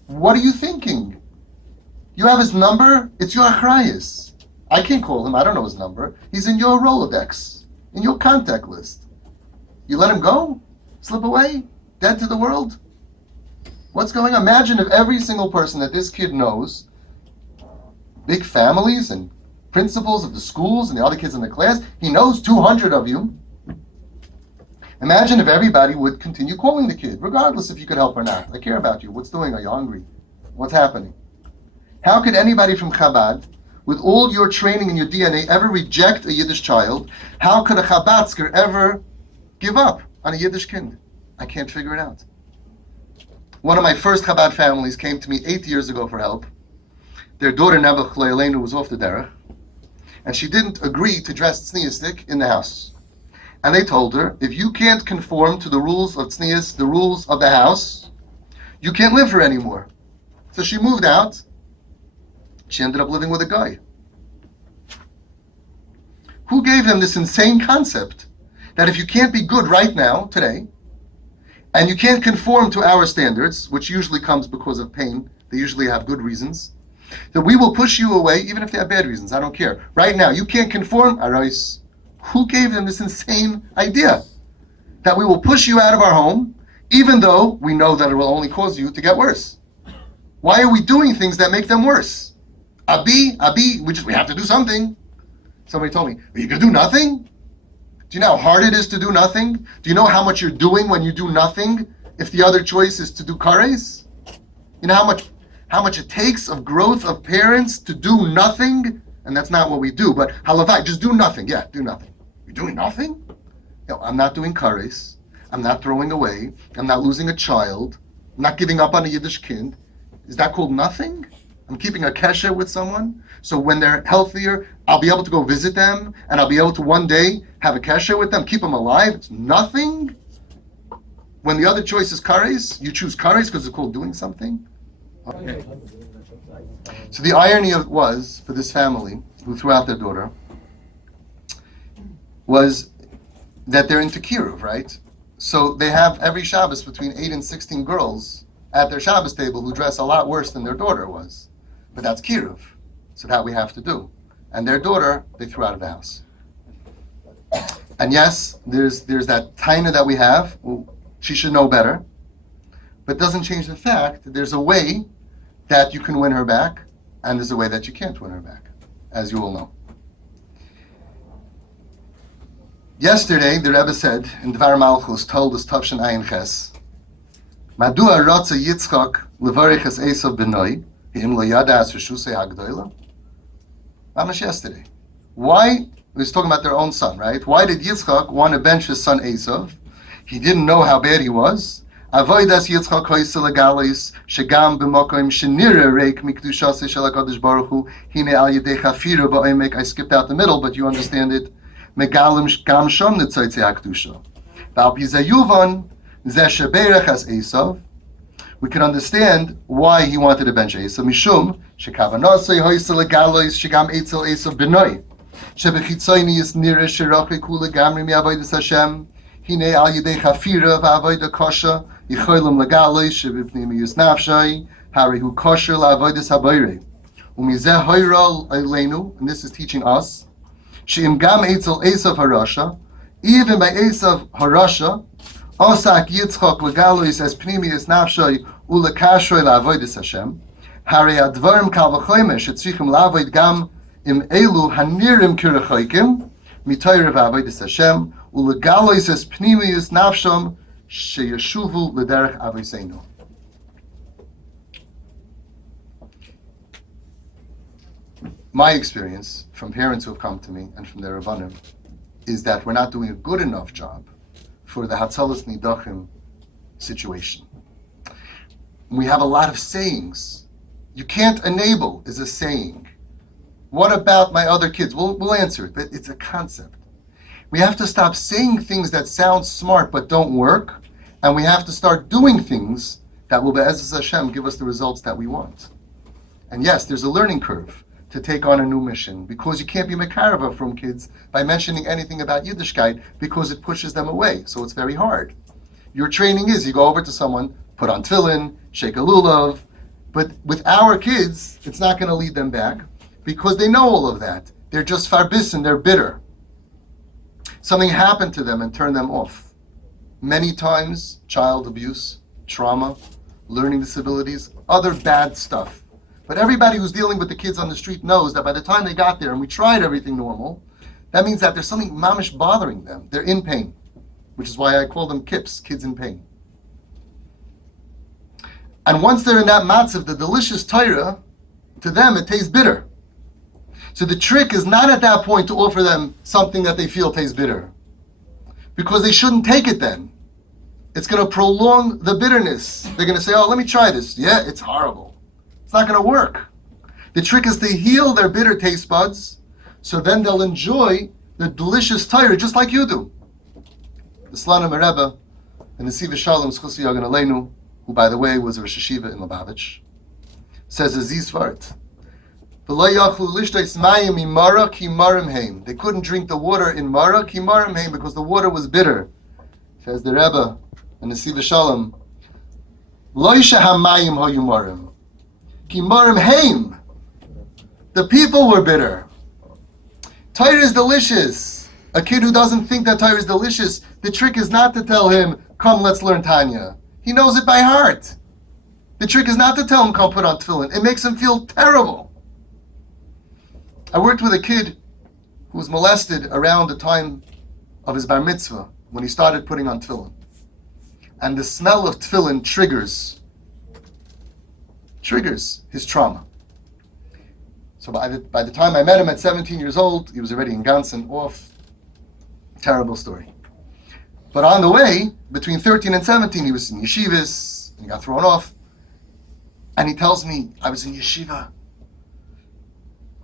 What are you thinking? You have his number, it's your achrayus. I can't call him, I don't know his number. He's in your Rolodex, in your contact list. You let him go? Slip away? Dead to the world? What's going on? Imagine if every single person that this kid knows, big families and principals of the schools and the other kids in the class, he knows 200 of you. Imagine if everybody would continue calling the kid, regardless if you could help or not. I care about you. What's doing? Are you hungry? What's happening? How could anybody from Chabad, with all your training and your DNA, ever reject a Yiddish child? How could a Chabadsker ever give up on a Yiddish kind? I can't figure it out. One of my first Chabad families came to me 8 years ago for help. Their daughter Nebuch Leilenu was off the derech, and she didn't agree to dress tzniustik in the house. And they told her, if you can't conform to the rules of tznius, the rules of the house, you can't live here anymore. So she moved out. She ended up living with a guy. Who gave them this insane concept that if you can't be good right now, today, and you can't conform to our standards, which usually comes because of pain, they usually have good reasons, that we will push you away, even if they have bad reasons, I don't care. Right now, you can't conform, arais. Who gave them this insane idea? That we will push you out of our home, even though we know that it will only cause you to get worse. Why are we doing things that make them worse? Abi, we have to do something. Somebody told me, are you going to do nothing? Do you know how hard it is to do nothing? Do you know how much you're doing when you do nothing if the other choice is to do kares? You know how much it takes of growth of parents to do nothing? And that's not what we do, but halavai, just do nothing. Yeah, do nothing. You're doing nothing? No, I'm not doing kares. I'm not throwing away. I'm not losing a child. I'm not giving up on a Yiddishe kid. Is that called nothing? I'm keeping a kesher with someone, so when they're healthier, I'll be able to go visit them, and I'll be able to one day have a kesher with them, keep them alive. It's nothing. When the other choice is kares, you choose kares because it's called doing something. Okay. So the irony was, for this family who threw out their daughter, was that they're into kiruv, right? So they have every Shabbos between 8 and 16 girls at their Shabbos table who dress a lot worse than their daughter was. But that's kiruv. So that we have to do. And their daughter, they threw out of the house. And yes, there's that taina that we have. Well, she should know better. But it doesn't change the fact that there's a way that you can win her back, and there's a way that you can't win her back, as you all know. Yesterday, the Rebbe said, in Dvar Malchus, told us Tavshin Ayin Ches, Madua Rotza Yitzchak Levarich es Esav Benoi, Him Lo Yada As Reshusei Hagdoila. Mamash yesterday. Why? He was talking about their own son, right? Why did Yitzchak want to bench his son Esav? He didn't know how bad he was. Avoidas Yitzchak hoisel agalis shegam b'mokim shenira reik mikdushase shel HaKadosh Baruch Hu hine al yedei chafira ba'omek. I skipped out the middle, but you understand it. Megalim gam shom netzotzei hakdusha. V'al pi zayuvan zeh sheberech as Esav. We can understand why he wanted to bench Esav. Mishum shekavanasei hoisel agalis shegam etzel Esav benoi shebechitzoni is nira shirachik hu legamri mi'avodas Hashem hine al yedei chafira v'avoda kosha yicholim legalis shebipnimiyus nafshai harihu kosher la'avodas habayre umizeh hoyrol eleinu. And this is teaching us she'im gam etzel Esav harasha, even by Esav harasha Osak Yitzchak legalis as pnimiyus nafshai ulekashroi la'avodas Hashem hari advarim kal v'choymesh etzrichim la'avod gam im elu hanirim kirachoikim mitayre v'avodas Hashem ulegalis as pnimiyus nafsham sheyeshuvu lederech avoseinu. My experience from parents who have come to me and from their Rabbanim is that we're not doing a good enough job for the Hatzalas Nidachim situation. We have a lot of sayings. You can't enable is a saying. What about my other kids? We'll answer it, but it's a concept. We have to stop saying things that sound smart but don't work, and we have to start doing things that will, be'ezus Hashem, give us the results that we want. And yes, there's a learning curve to take on a new mission, because you can't be mekarava from kids by mentioning anything about Yiddishkeit, because it pushes them away, so it's very hard. Your training is, you go over to someone, put on tefillin, shake a lulav, but with our kids, it's not going to lead them back, because they know all of that. They're just farbisin, they're bitter. Something happened to them and turned them off. Many times, child abuse, trauma, learning disabilities, other bad stuff. But everybody who's dealing with the kids on the street knows that by the time they got there and we tried everything normal, that means that there's something mamish bothering them. They're in pain, which is why I call them kips, kids in pain. And once they're in that matzav, the delicious Torah, to them it tastes bitter. So the trick is not at that point to offer them something that they feel tastes bitter, because they shouldn't take it then. It's going to prolong the bitterness. They're going to say, oh, let me try this. Yeah, it's horrible. It's not going to work. The trick is to heal their bitter taste buds, so then they'll enjoy the delicious Torah just like you do. the Slanim Rebbe, and the Siva Shalom Schusi Yogan Aleinu, who by the way was a Rosh Hashiva in Lubavitch, says a Zizvart. They couldn't drink the water in Mara ki marim heim because the water was bitter. Says the Rebbe and the Siva Shalom. Loisha hamayim hayu marim ki marim heim. The people were bitter. Torah is delicious. A kid who doesn't think that Torah is delicious, the trick is not to tell him, come, let's learn Tanya. He knows it by heart. The trick is not to tell him, come put on tefillin. It makes him feel terrible. I worked with a kid who was molested around the time of his bar mitzvah, when he started putting on tefillin. And the smell of tefillin triggers his trauma. So by the time I met him at 17 years old, he was already in Gansen, off. Terrible story. But on the way, between 13 and 17, he was in yeshivas, and he got thrown off. And he tells me, I was in yeshiva.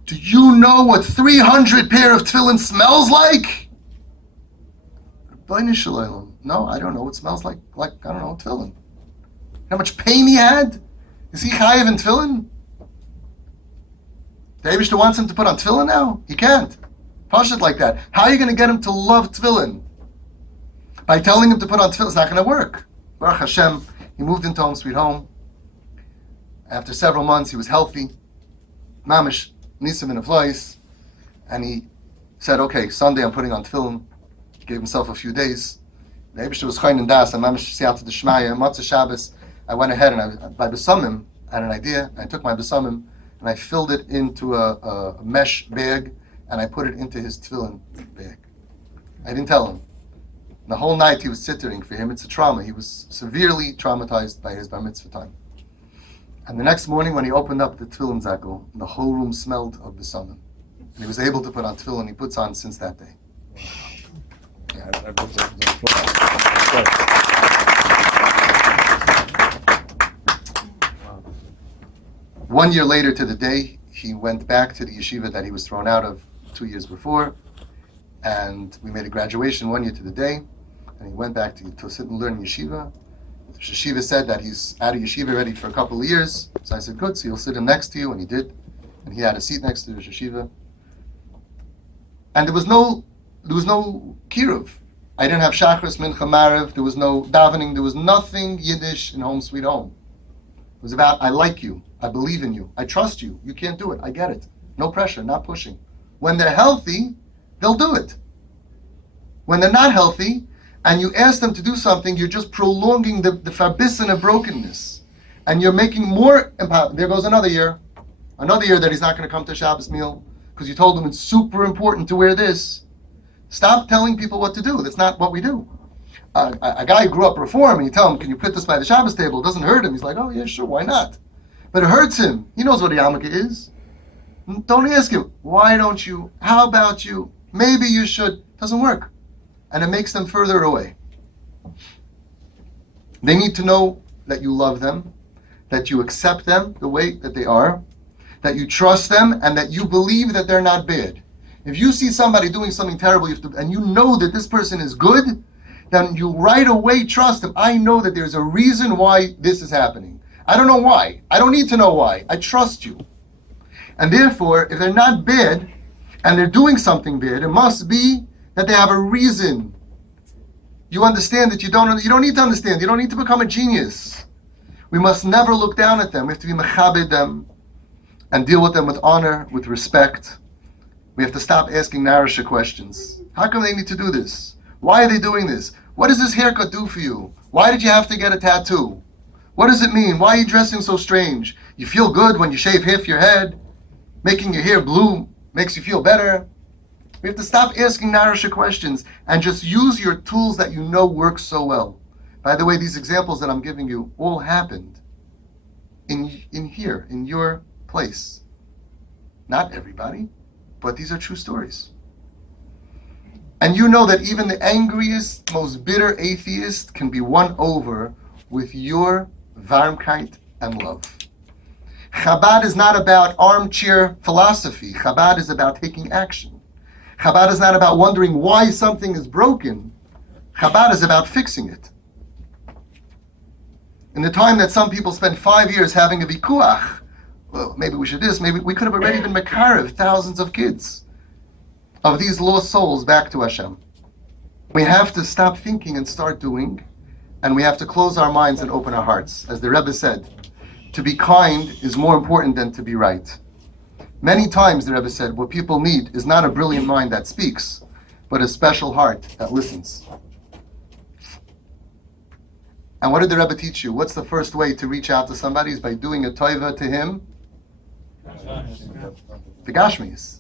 Do you know what 300 pair of tefillin smells like? No, I don't know. It smells like I don't know, tefillin. How much pain he had? Is he chayiv in tefillin? The Eibishter wants him to put on tefillin now? He can't. Push it like that. How are you going to get him to love tefillin? By telling him to put on tefillin, it's not going to work. Baruch Hashem, he moved into Home Sweet Home. After several months, he was healthy. Mamish, nisim in a place. And he said, okay, Sunday I'm putting on tefillin. He gave himself a few days. The Eibishter was chayin and das, and Mamish siyata d'shmaya, Matzah Shabbos. I went ahead and by besamim, I had an idea. I took my besamim and I filled it into a mesh bag and I put it into his tefillin bag. I didn't tell him. The whole night he was sittering. For him, it's a trauma. He was severely traumatized by his bar mitzvah time. And the next morning when he opened up the tefillin zakel, the whole room smelled of besamim. And he was able to put on tefillin. He puts on since that day. One year later to the day, he went back to the yeshiva that he was thrown out of 2 years before, and we made a graduation 1 year to the day, and he went back to sit and learn yeshiva. The yeshiva said that he's out of yeshiva already for a couple of years, so I said, good, so you'll sit him next to you, and he did, and he had a seat next to the yeshiva. And there was no kiruv. I didn't have shachris, mincha, maariv, there was no davening, there was nothing Yiddish in Home Sweet Home. It was about, I like you, I believe in you, I trust you, you can't do it, I get it. No pressure, not pushing. When they're healthy, they'll do it. When they're not healthy, and you ask them to do something, you're just prolonging the farbisin of brokenness. And you're making more empowered. There goes another year that he's not going to come to Shabbos meal, because you told him it's super important to wear this. Stop telling people what to do. That's not what we do. A guy who grew up Reform, and you tell him, can you put this by the Shabbos table? It doesn't hurt him. He's like, oh yeah, sure, why not? But it hurts him. He knows what a yarmulke is. Don't ask him, why don't you? How about you? Maybe you should. It doesn't work. And it makes them further away. They need to know that you love them, that you accept them the way that they are, that you trust them, and that you believe that they're not bad. If you see somebody doing something terrible, and you know that this person is good, then you right away trust them. I know that there's a reason why this is happening. I don't know why. I don't need to know why. I trust you. And therefore, if they're not bad, and they're doing something bad, it must be that they have a reason. You understand that you don't need to understand. You don't need to become a genius. We must never look down at them. We have to be mechabed them and deal with them with honor, with respect. We have to stop asking Narasha questions. How come they need to do this? Why are they doing this? What does this haircut do for you? Why did you have to get a tattoo? What does it mean? Why are you dressing so strange? You feel good when you shave half your head. Making your hair blue makes you feel better. We have to stop asking Narasha questions and just use your tools that you know work so well. By the way, these examples that I'm giving you all happened in here, in your place. Not everybody, but these are true stories. And you know that even the angriest, most bitter atheist can be won over with your warmkeit and love. Chabad is not about armchair philosophy. Chabad is about taking action. Chabad is not about wondering why something is broken. Chabad is about fixing it. In the time that some people spend 5 years having a vikuach, well, maybe we should this, maybe we could have already been mekarev thousands of kids, of these lost souls back to Hashem. We have to stop thinking and start doing, and we have to close our minds and open our hearts. As the Rebbe said, to be kind is more important than to be right. Many times, the Rebbe said, what people need is not a brilliant mind that speaks, but a special heart that listens. And what did the Rebbe teach you? What's the first way to reach out to somebody? Is by doing a toiva to him. The Gashmis.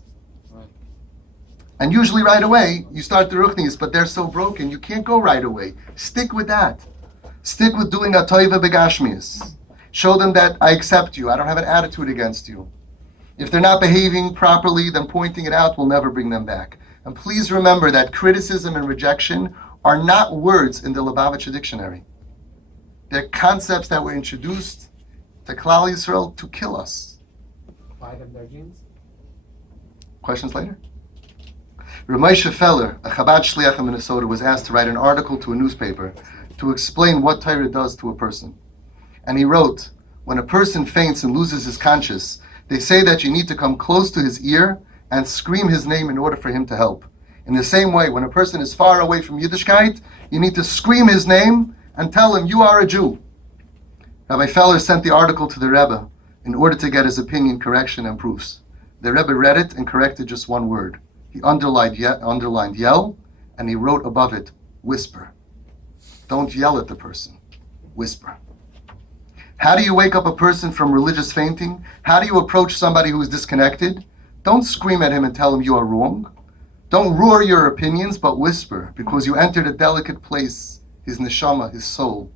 And usually right away, you start the Ruchnis, but they're so broken, you can't go right away. Stick with that. Stick with doing a toiva begashmis. Show them that I accept you. I don't have an attitude against you. If they're not behaving properly, then pointing it out will never bring them back. And please remember that criticism and rejection are not words in the Lubavitcher dictionary. They're concepts that were introduced to Klal Yisrael to kill us. Buy them their jeans. Questions later? Moshe Feller, a Chabad Shluchim in Minnesota, was asked to write an article to a newspaper to explain what Torah does to a person. And he wrote, when a person faints and loses his conscience, they say that you need to come close to his ear and scream his name in order for him to help. In the same way, when a person is far away from Yiddishkeit, you need to scream his name and tell him, you are a Jew. Rabbi Feller sent the article to the Rebbe in order to get his opinion, correction, and proofs. The Rebbe read it and corrected just one word. He underlined yell, and he wrote above it, whisper. Don't yell at the person. Whisper. How do you wake up a person from religious fainting? How do you approach somebody who is disconnected? Don't scream at him and tell him you are wrong. Don't roar your opinions, but whisper, because you entered a delicate place, his neshama, his soul.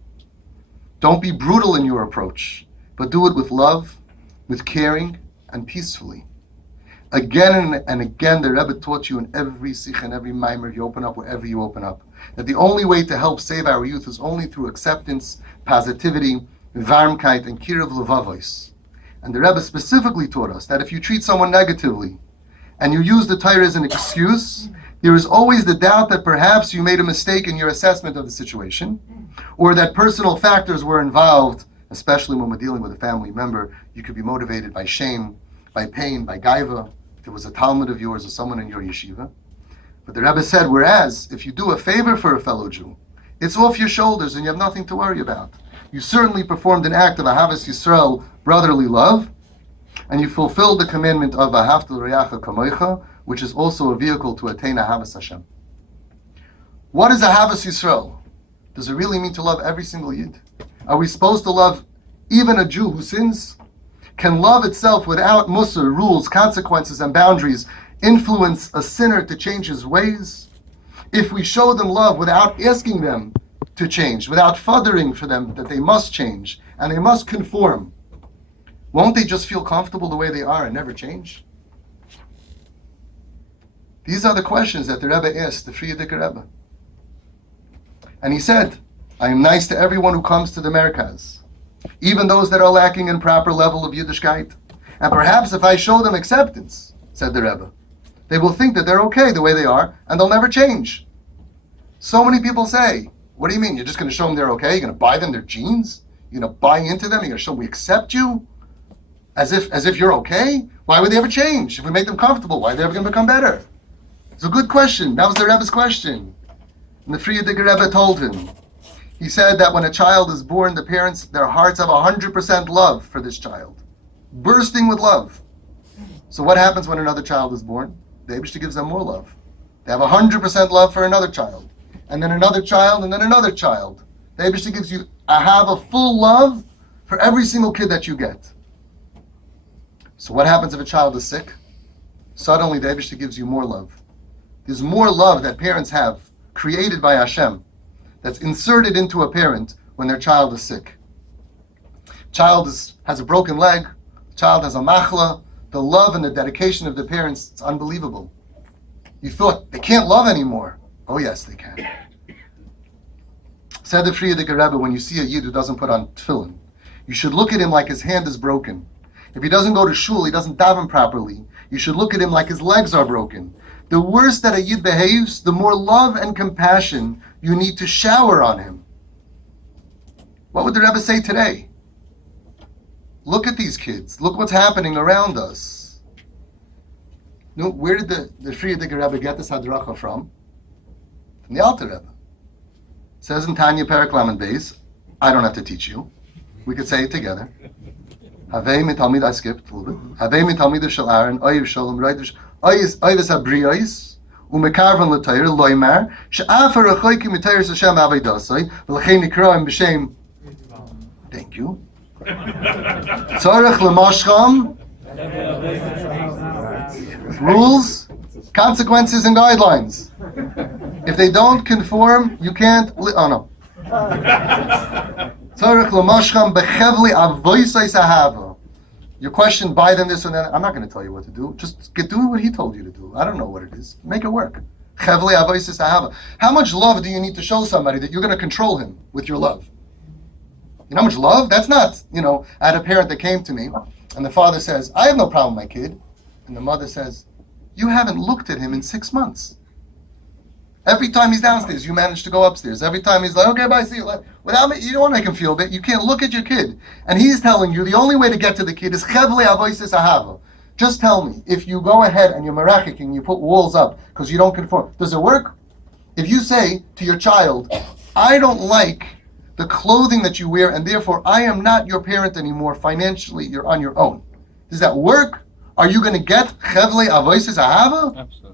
Don't be brutal in your approach, but do it with love, with caring, and peacefully. Again and again, the Rebbe taught you in every sikh and every mimer you open up, wherever you open up, that the only way to help save our youth is only through acceptance, positivity, varmkeit, and kiruv levavos. And the Rebbe specifically taught us that if you treat someone negatively and you use the Torah as an excuse, there is always the doubt that perhaps you made a mistake in your assessment of the situation, or that personal factors were involved, especially when we're dealing with a family member. You could be motivated by shame, by pain, by gaiva, if it was a Talmud of yours or someone in your yeshiva. But the Rebbe said, whereas if you do a favor for a fellow Jew, it's off your shoulders and you have nothing to worry about. You certainly performed an act of Ahavas Yisrael, brotherly love, and you fulfilled the commandment of Ahavta l'reacha kamoicha, which is also a vehicle to attain Ahavas Hashem. What is Ahavas Yisrael? Does it really mean to love every single Yid? Are we supposed to love even a Jew who sins? Can love itself without musar, rules, consequences, and boundaries influence a sinner to change his ways? If we show them love without asking them to change, without fathering for them that they must change and they must conform, won't they just feel comfortable the way they are and never change? These are the questions that the Rebbe asked the Frierdiker Rebbe. And he said, I am nice to everyone who comes to the Merkaz, even those that are lacking in proper level of Yiddishkeit. And perhaps if I show them acceptance, said the Rebbe, they will think that they're okay the way they are, and they'll never change. So many people say, what do you mean? You're just going to show them they're okay? You're going to buy them their jeans? You're going to buy into them? You're going to show them we accept you? As if you're okay? Why would they ever change? If we make them comfortable, why are they ever going to become better? It's a good question. That was the Rebbe's question. And the Frierdiker Rebbe told him. He said that when a child is born, the parents, their hearts have 100% love for this child. Bursting with love. So what happens when another child is born? The Eibishter gives them more love. They have 100% love for another child. And then another child, and then another child. The Eibishter gives you a full love for every single kid that you get. So what happens if a child is sick? Suddenly the Eibishter gives you more love. There's more love that parents have, created by Hashem, that's inserted into a parent when their child is sick. Child has a broken leg, child has a machla. The love and the dedication of the parents, it's unbelievable. You thought, they can't love anymore. Oh yes, they can. Said the Frierdiker Rebbe, when you see a Yid who doesn't put on tefillin, you should look at him like his hand is broken. If he doesn't go to shul, he doesn't daven properly, you should look at him like his legs are broken. The worse that a Yid behaves, the more love and compassion You need to shower on him. What would the Rebbe say today? Look at these kids. Look what's happening around us. No, where did the Frierdiker Rebbe get this hadracha from? From the Alter Rebbe. It says in Tanya Perek Lamed Beis, I don't have to teach you. We could say it together. Havei mitalmid, I skipped a little bit. Havei mitalmid shel Aaron, oyev shalom, oyev habriyos, umekarvan l'tayr, loymar, she'afar achoyki mitayr Hashem avedasai, v'lechein nikraim b'shem. Thank you. Tzarech l'mashcham. Rules, consequences, and guidelines. If they don't conform, you can't. Oh no. Your question, buy them this and that. I'm not going to tell you what to do. Just do what he told you to do. I don't know what it is. Make it work. How much love do you need to show somebody that you're going to control him with your love? You know how much love? That's not, I had a parent that came to me and the father says, I have no problem with my kid. And the mother says, you haven't looked at him in 6 months. Every time he's downstairs, you manage to go upstairs. Every time he's like, okay, bye, see you. Without me, you don't want to make him feel bad. You can't look at your kid. And he's telling you the only way to get to the kid is chevli avoisis ahava. Just tell me, if you go ahead and you're merachiking and you put walls up because you don't conform, does it work? If you say to your child, I don't like the clothing that you wear and therefore I am not your parent anymore, financially you're on your own. Does that work? Are you going to get chevli avoisis ahava? Absolutely.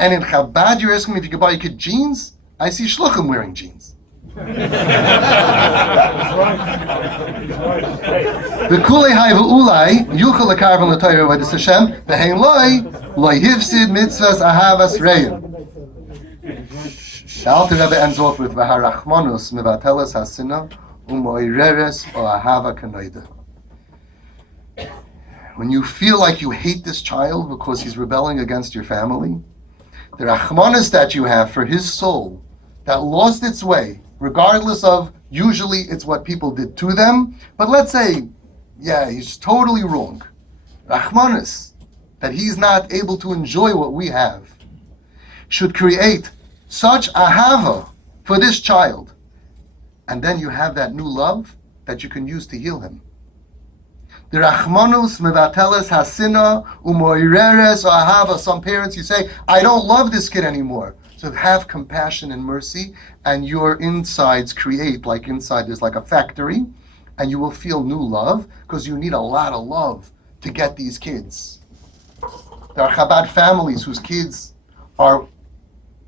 And in Chabad, you're asking me if you could buy your kid jeans? I see Shluchim wearing jeans. The kulei haiva ulai yuchal lekarvan l'tayra v'adis Hashem v'hein loy hifsid mitzvahs ahavas reim. The Alter Rebbe ends off with v'harachmanus mivateles hasina u'moireres o ahava kanoida. When you feel like you hate this child because he's rebelling against your family, the rachmanis that you have for his soul that lost its way, regardless of, usually it's what people did to them, but let's say, yeah, he's totally wrong. Rachmanis, that he's not able to enjoy what we have, should create such ahava for this child. And then you have that new love that you can use to heal him. The rachmanus mevateles hasina umoireres ahava. Some parents, you say, I don't love this kid anymore. So have compassion and mercy, and your insides create, like inside there's like a factory, and you will feel new love, because you need a lot of love to get these kids. There are Chabad families whose kids are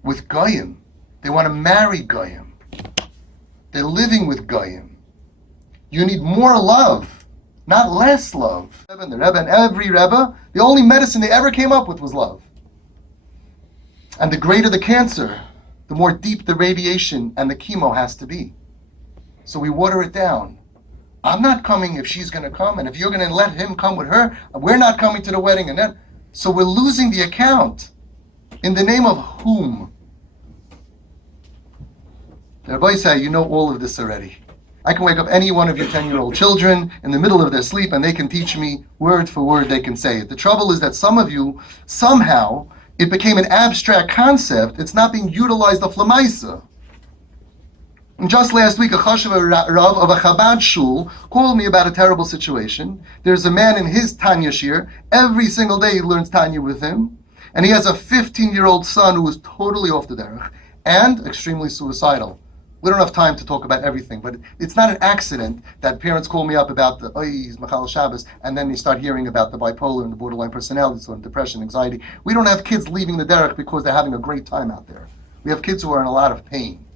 with Goyim. They want to marry Goyim. They're living with Goyim. You need more love, not less love. The Rebbe and every Rebbe, the only medicine they ever came up with was love. And the greater the cancer, the more deep the radiation and the chemo has to be. So we water it down. I'm not coming if she's going to come, and if you're going to let him come with her, we're not coming to the wedding. And then, so we're losing the account. In the name of whom? The Rebbe said, you know all of this already. I can wake up any one of your 10-year-old children in the middle of their sleep and they can teach me word for word, they can say it. The trouble is that some of you, somehow, it became an abstract concept. It's not being utilized of Lamaisa. And just last week, a chashuv rav of a Chabad shul called me about a terrible situation. There's a man in his Tanya shir. Every single day he learns Tanya with him. And he has a 15-year-old son who is totally off the derech and extremely suicidal. We don't have time to talk about everything, but it's not an accident that parents call me up about the he's Machal Shabbos, and then they start hearing about the bipolar and the borderline personality disorder, depression, anxiety. We don't have kids leaving the derech because they're having a great time out there. We have kids who are in a lot of pain.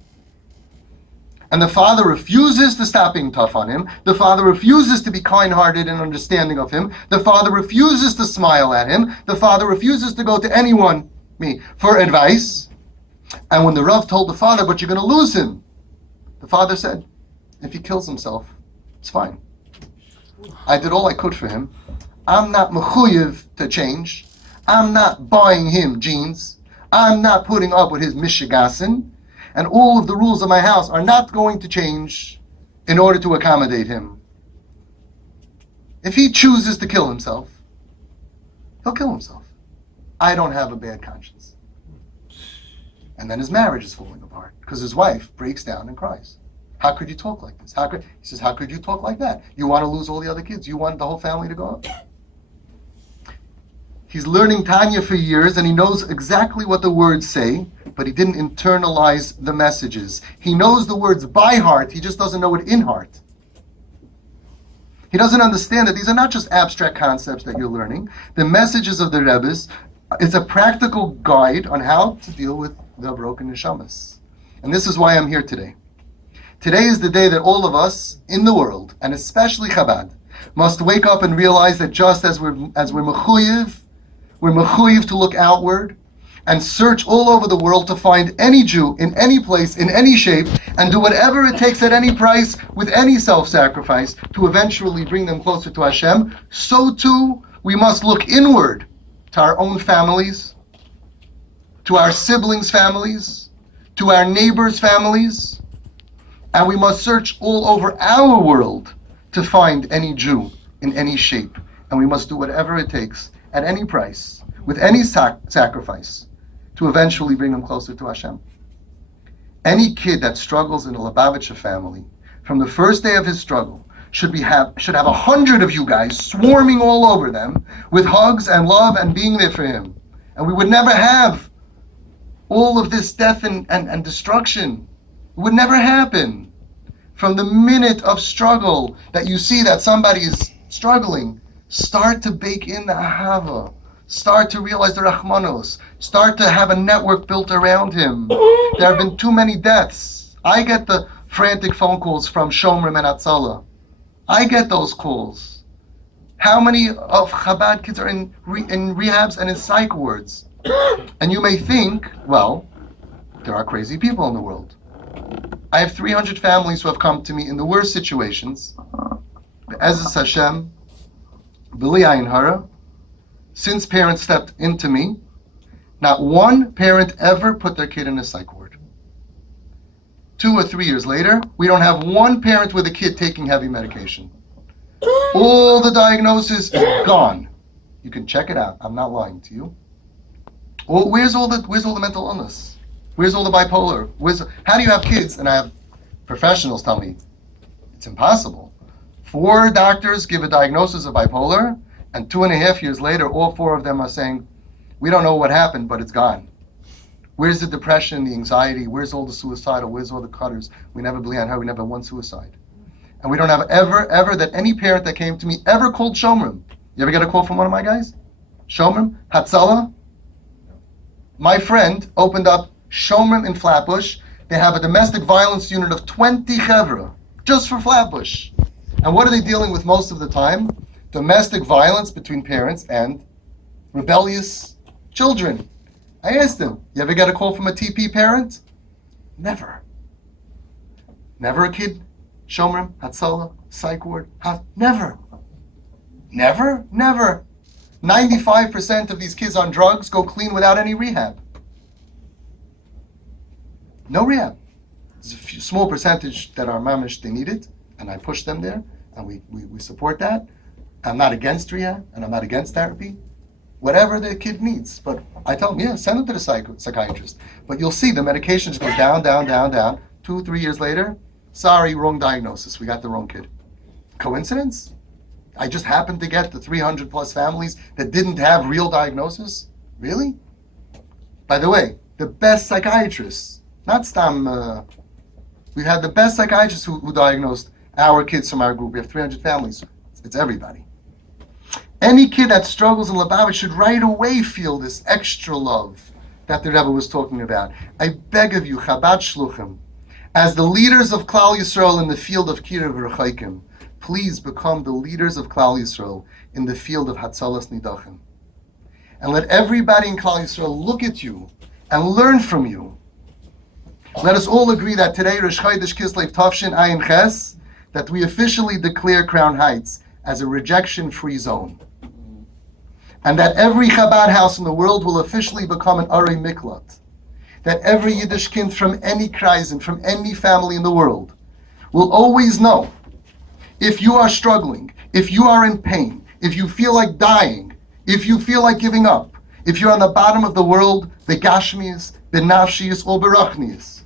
And the father refuses to stop being tough on him. The father refuses to be kind-hearted and understanding of him. The father refuses to smile at him. The father refuses to go to anyone, me, for advice. And when the Rav told the father, but you're going to lose him, the father said, if he kills himself, it's fine. I did all I could for him. I'm not mechuyev to change. I'm not buying him jeans. I'm not putting up with his mishigasin. And all of the rules of my house are not going to change in order to accommodate him. If he chooses to kill himself, he'll kill himself. I don't have a bad conscience. And then his marriage is falling apart because his wife breaks down and cries. How could you talk like this? He says, how could you talk like that? You want to lose all the other kids? You want the whole family to go up? He's learning Tanya for years and he knows exactly what the words say, but he didn't internalize the messages. He knows the words by heart, he just doesn't know it in heart. He doesn't understand that these are not just abstract concepts that you're learning. The messages of the Rebbe's is a practical guide on how to deal with the broken neshamas. And this is why I'm here today. Today is the day that all of us in the world, and especially Chabad, must wake up and realize that just as we're mechuyev to look outward and search all over the world to find any Jew in any place, in any shape, and do whatever it takes at any price, with any self-sacrifice, to eventually bring them closer to Hashem, so too we must look inward to our own families, to our siblings' families, to our neighbors' families, and we must search all over our world to find any Jew in any shape. And we must do whatever it takes, at any price, with any sacrifice, to eventually bring them closer to Hashem. Any kid that struggles in a Lubavitcher family, from the first day of his struggle, should have 100 of you guys swarming all over them with hugs and love and being there for him. And we would never have all of this death and destruction. It would never happen. From the minute of struggle that you see that somebody is struggling, start to bake in the ahava. Start to realize the rachmanos. Start to have a network built around him. There have been too many deaths. I get the frantic phone calls from Shomrim and Atzala. I get those calls. How many of Chabad kids are in rehabs and in psych wards? And you may think, well, there are crazy people in the world. I have 300 families who have come to me in the worst situations. Be'ezus Hashem, B'li Ayin Hara, since parents stepped into me, not one parent ever put their kid in a psych ward. 2 or 3 years later, we don't have one parent with a kid taking heavy medication. All the diagnosis is gone. You can check it out. I'm not lying to you. Well, where's all the mental illness? Where's all the bipolar? How do you have kids? And I have professionals tell me it's impossible. 4 doctors give a diagnosis of bipolar, and 2.5 years later, all 4 of them are saying, we don't know what happened, but it's gone. Where's the depression, the anxiety? Where's all the suicidal? Where's all the cutters? We never believe on her. We never had one suicide. And we don't have ever that any parent that came to me ever called Shomrim. You ever get a call from one of my guys? Shomrim? Hatzalah? My friend opened up Shomrim in Flatbush. They have a domestic violence unit of 20 chevra, just for Flatbush. And what are they dealing with most of the time? Domestic violence between parents and rebellious children. I asked him, you ever get a call from a TP parent? Never. Never a kid? Shomrim, Hatzalah, psych ward? Never. Never? Never. 95% of these kids on drugs go clean without any rehab. No rehab. There's a small percentage that are mamish, they need it, and I push them there, and we support that. I'm not against rehab, and I'm not against therapy. Whatever the kid needs. But I tell them, yeah, send them to the psychiatrist. But you'll see the medication just goes down, down, down, down. 2-3 years later, sorry, wrong diagnosis. We got the wrong kid. Coincidence? I just happened to get the 300 plus families that didn't have real diagnosis? Really? By the way, the best psychiatrists, not Stam, we had the best psychiatrists who diagnosed our kids from our group. We have 300 families. It's everybody. Any kid that struggles in Lubavitch should right away feel this extra love that the Rebbe was talking about. I beg of you, Chabad Shluchim, as the leaders of Klal Yisrael in the field of Kiruv Rechokim, please become the leaders of Klal Yisrael in the field of Hatzalas Nidachim. And let everybody in Klal Yisrael look at you and learn from you. Let us all agree that today, Rosh Chodesh Kislev Tavshin Ayin Ches, that we officially declare Crown Heights as a rejection-free zone. And that every Chabad house in the world will officially become an Arei Miklat. That every Yiddish kind from any kreisen, from any family in the world, will always know, if you are struggling, if you are in pain, if you feel like dying, if you feel like giving up, if you're on the bottom of the world, begashmias, B'nafshiyus or berachnius.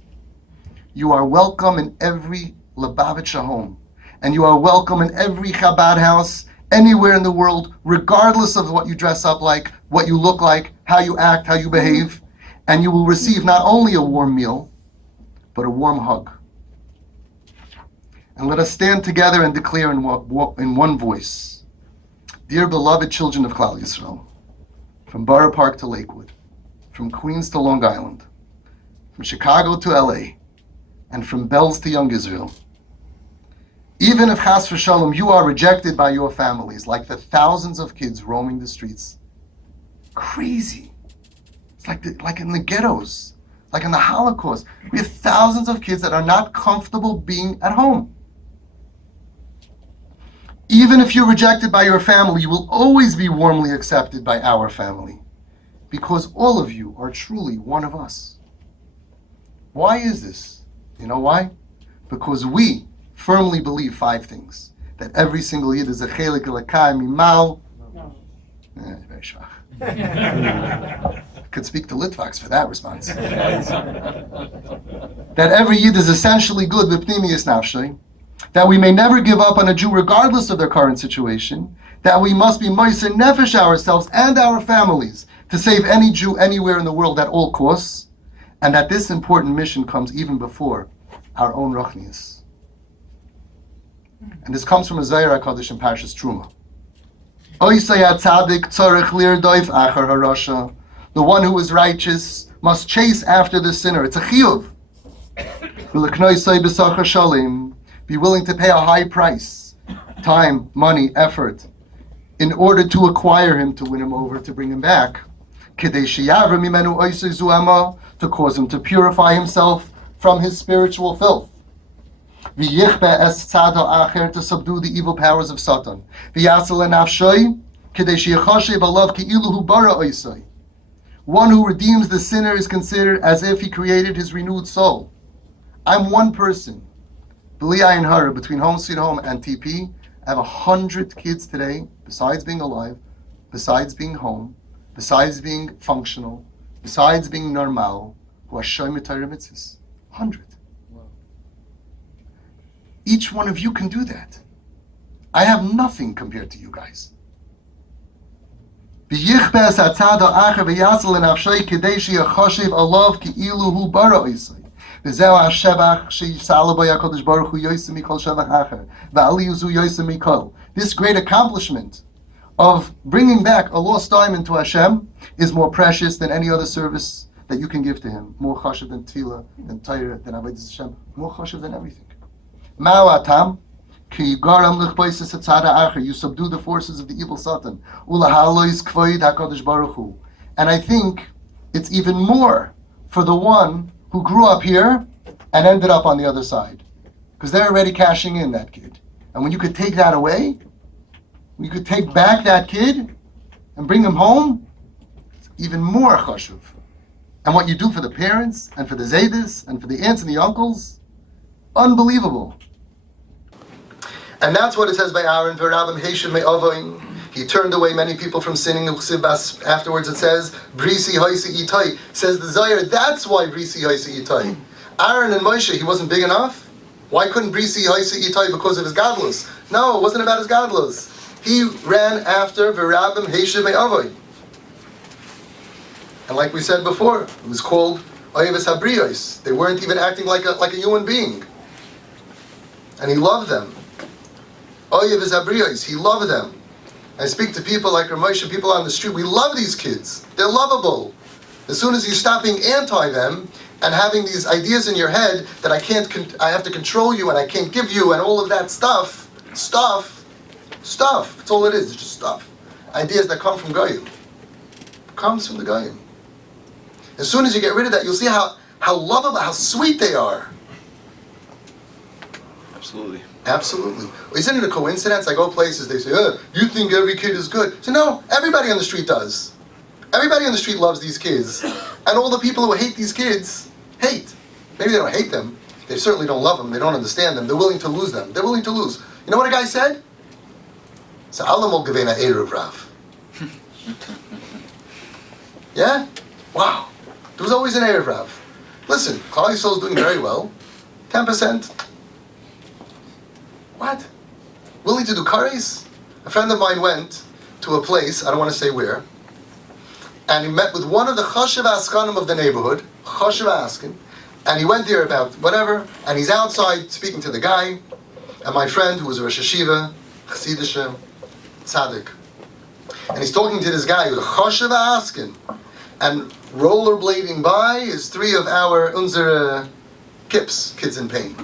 You are welcome in every Lubavitcher home. And you are welcome in every Chabad house, anywhere in the world, regardless of what you dress up like, what you look like, how you act, how you behave. And you will receive not only a warm meal, but a warm hug. And let us stand together and declare in one voice, dear beloved children of Klal Yisrael, from Borough Park to Lakewood, from Queens to Long Island, from Chicago to LA, and from Bells to Young Israel. Even if chas v'shalom you are rejected by your families, like the thousands of kids roaming the streets, crazy. It's like in the ghettos, like in the Holocaust. We have thousands of kids that are not comfortable being at home. Even if you're rejected by your family, you will always be warmly accepted by our family, because all of you are truly one of us. Why is this? You know why? Because we firmly believe 5 things. That every single Yid is a chelik elokay mimal. Very schwach. Could speak to Litvaks for that response. That every Yid is essentially good b'pnimiyus nafshay. That we may never give up on a Jew regardless of their current situation. That we must be moiser nefesh ourselves and our families to save any Jew anywhere in the world at all costs. And that this important mission comes even before our own ruchnius. And this comes from a Zohar HaKadosh in Parshas Truma. The one who is righteous must chase after the sinner. It's a chiyuv. Be willing to pay a high price, time, money, effort, in order to acquire him, to win him over, to bring him back. To cause him to purify himself from his spiritual filth. To subdue the evil powers of Satan. One who redeems the sinner is considered as if he created his renewed soul. I'm one person. B'li ayin hara, between Home Sweet Home and TP, I have 100 kids today, besides being alive, besides being home, besides being functional, besides being normal, who are shoymei Torah mitzvahs. 100. Each one of you can do that. I have nothing compared to you guys. This great accomplishment of bringing back a lost diamond to Hashem is more precious than any other service that you can give to Him. More chashuv than tefillah, than Torah, than avodas Hashem. More chashuv than everything. Ma'atam, ki garam lichboises etzada acher. You subdue the forces of the evil Satan. Ulahalois kvoid hakadosh baruch hu. And I think it's even more for the one who grew up here and ended up on the other side, because they're already cashing in that kid. And when you could take that away, when you could take back that kid and bring him home, it's even more chashuv. And what you do for the parents and for the zaydis and for the aunts and the uncles, unbelievable. And that's what it says by Aaron, V'rabim Heshem me'avoin. He turned away many people from sinning. Afterwards it says, Brisi Haisi Itai. Says the Zohar, that's why Brisi Haisi Itai. Aaron and Moshe, he wasn't big enough? Why couldn't Brisi Haisi Itai? Because of his gadlus. No, it wasn't about his gadlus. He ran after V'rabim Heshem me'avoin. And like we said before, it was called Oyevus Habriyos. They weren't even acting like a human being. And he loved them. Oyevus Habriyos, he loved them. I speak to people like Ramosha, people on the street. We love these kids. They're lovable. As soon as you stop being anti them and having these ideas in your head that I have to control you and I can't give you and all of that stuff. That's all it is. It's just stuff. Ideas that come from Goyim. Comes from the Goyim. As soon as you get rid of that, you'll see how lovable, how sweet they are. Absolutely. Isn't it a coincidence? I go places, they say, you think every kid is good. So no, everybody on the street does. Everybody on the street loves these kids. And all the people who hate these kids, hate. Maybe they don't hate them. They certainly don't love them. They don't understand them. They're willing to lose them. They're willing to lose. You know what a guy said? So Alamol Gavena Eruv Rav. Yeah? Wow. There was always an Erev Rav. Listen, Klal Yisrael is doing very well. 10%. What? Willing to do kares? A friend of mine went to a place, I don't want to say where, and he met with one of the Choshev Askanim of the neighborhood, Choshev Askin, and he went there about whatever, and he's outside speaking to the guy, and my friend, who was a Rosh Hashiva, Chassidish, Tzaddik, and he's talking to this guy who's a Choshev Askin, and rollerblading by is three of our Unzer Kips, kids in pain,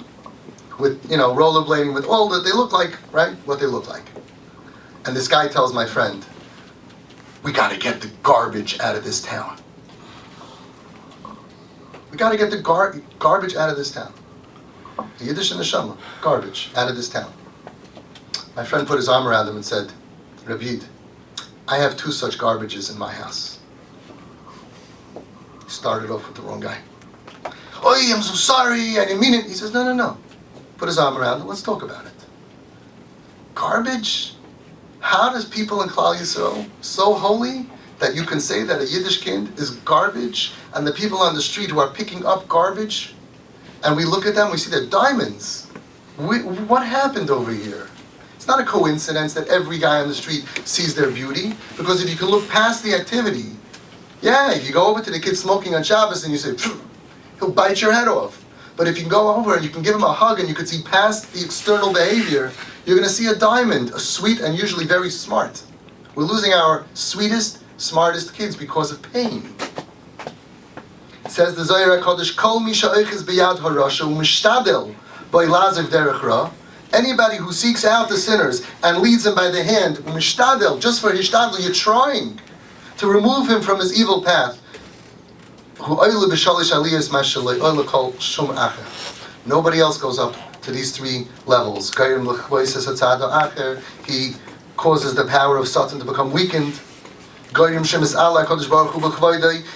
with, rollerblading with all that they look like, right? What they look like. And this guy tells my friend, we got to get the garbage out of this town. We got to get the garbage out of this town. The Yiddishe Neshama, garbage out of this town. My friend put his arm around him and said, Rebbe, I have 2 such garbages in my house. He started off with the wrong guy. Oi, I'm so sorry, I didn't mean it. He says, no. Put his arm around him, let's talk about it. Garbage? How does people in Klal Yisrael so holy that you can say that a Yiddish kid is garbage, and the people on the street who are picking up garbage, and we look at them, we see they're diamonds. What happened over here? It's not a coincidence that every guy on the street sees their beauty, because if you can look past the activity, if you go over to the kid smoking on Shabbos and you say, he'll bite your head off. But if you can go over and you can give him a hug and you can see past the external behavior, you're going to see a diamond, a sweet and usually very smart. We're losing our sweetest, smartest kids because of pain. It says the Zohar HaKadosh, Kol mi she'oiches b'yad harasha u'mishtadel b'ilazir derech ra. Anybody who seeks out the sinners and leads them by the hand, u'mishtadel, just for hishtadel, you're trying to remove him from his evil path. Nobody else goes up to these 3 levels. He causes the power of Satan to become weakened.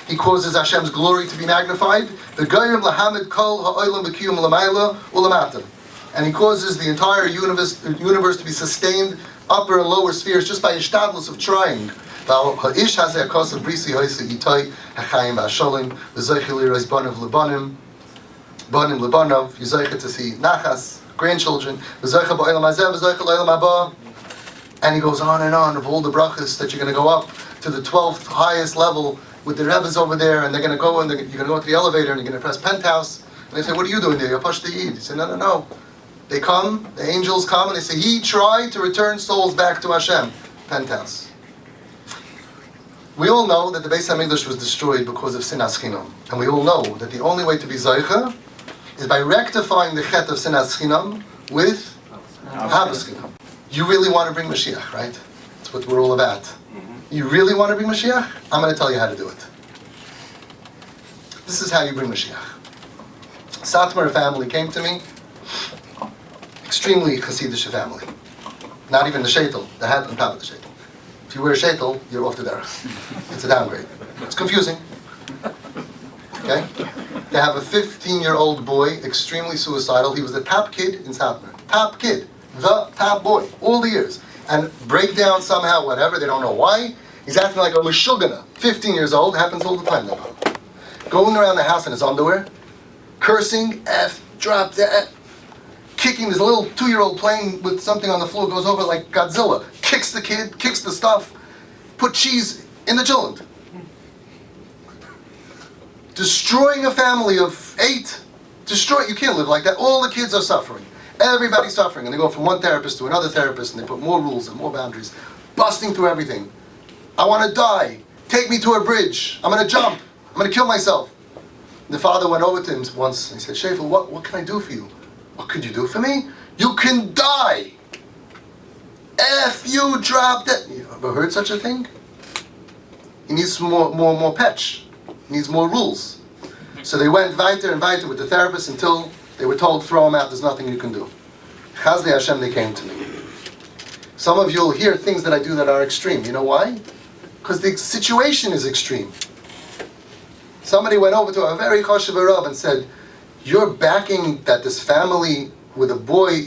He causes Hashem's glory to be magnified. And he causes the entire universe to be sustained, upper and lower spheres, just by hishtadlus of trying. Ha'ish has a cause of brisi hoise itay hachayim v'asholim v'zoichel lirois banav lebanim banim lebanov v'zoichel to see nachas grandchildren v'zoichel ba'olam hazeh v'zoichel ba'olam haba, and he goes on and on of all the brachas that you're going to go up to the 12th highest level with the Rebbe's over there, and they're going to go and you're going to go to the elevator and you're going to press penthouse, and they say, what are you doing there? You're Pashta Yid. He said, no. They come, the angels come, and they say, he tried to return souls back to Hashem. Penthouse. We all know that the Beis HaMikdash was destroyed because of Sinas Chinam. And we all know that the only way to be Zoicha is by rectifying the chet of Sinas Chinam with Ahavas Chinam. You really want to bring Mashiach, right? That's what we're all about. You really want to bring Mashiach? I'm going to tell you how to do it. This is how you bring Mashiach. Satmar family came to me, extremely Chassidish family. Not even the shaitel, the hat on top of the shaitel. If you wear a shaitel, you're off the derech. It's a downgrade. It's confusing. Okay? They have a 15-year-old boy, extremely suicidal. He was the top kid in Satmar. Top kid. The top boy. All the years. And break down somehow, whatever. They don't know why. He's acting like a meshugana. 15 years old. Happens all the time now. Going around the house in his underwear. Cursing. F. Drop that. Kicking this little 2-year-old playing with something on the floor, goes over like Godzilla. Kicks the kid, kicks the stuff, put cheese in the chillend. Destroying a family of 8. You can't live like that. All the kids are suffering. Everybody's suffering. And they go from one therapist to another therapist and they put more rules and more boundaries. Busting through everything. I want to die. Take me to a bridge. I'm going to jump. I'm going to kill myself. And the father went over to him once and he said, Shefel, what can I do for you? What could you do for me? You can die. F you dropped it. You ever heard such a thing? He needs more patch. He needs more rules. So they went weiter and weiter with the therapist until they were told, throw him out, there's nothing you can do. Chazli Hashem, they came to me. Some of you will hear things that I do that are extreme. You know why? Because the situation is extreme. Somebody went over to a very choshev Rav and said, you're backing that this family with a boy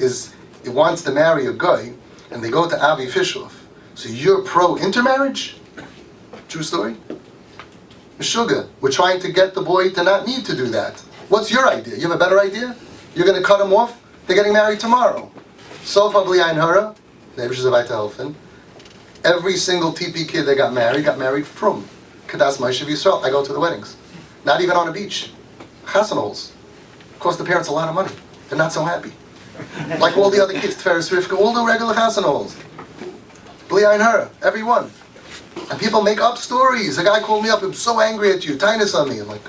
wants to marry a guy, and they go to Avi Fishoff. So you're pro-intermarriage? True story? Sugar. We're trying to get the boy to not need to do that. What's your idea? You have a better idea? You're going to cut him off? They're getting married tomorrow. Sofa b'li'ayin hara, helfen. Every single TP kid that got married from Kadas Moshe Yisrael. I go to the weddings. Not even on a beach. Chasanos. Cost the parents a lot of money. They're not so happy. Like all the other kids, Tferes Rivka, all the regular chasanos. B'li'ayin hara, every one. And people make up stories. A guy called me up, I'm so angry at you, tinus on me. I'm like,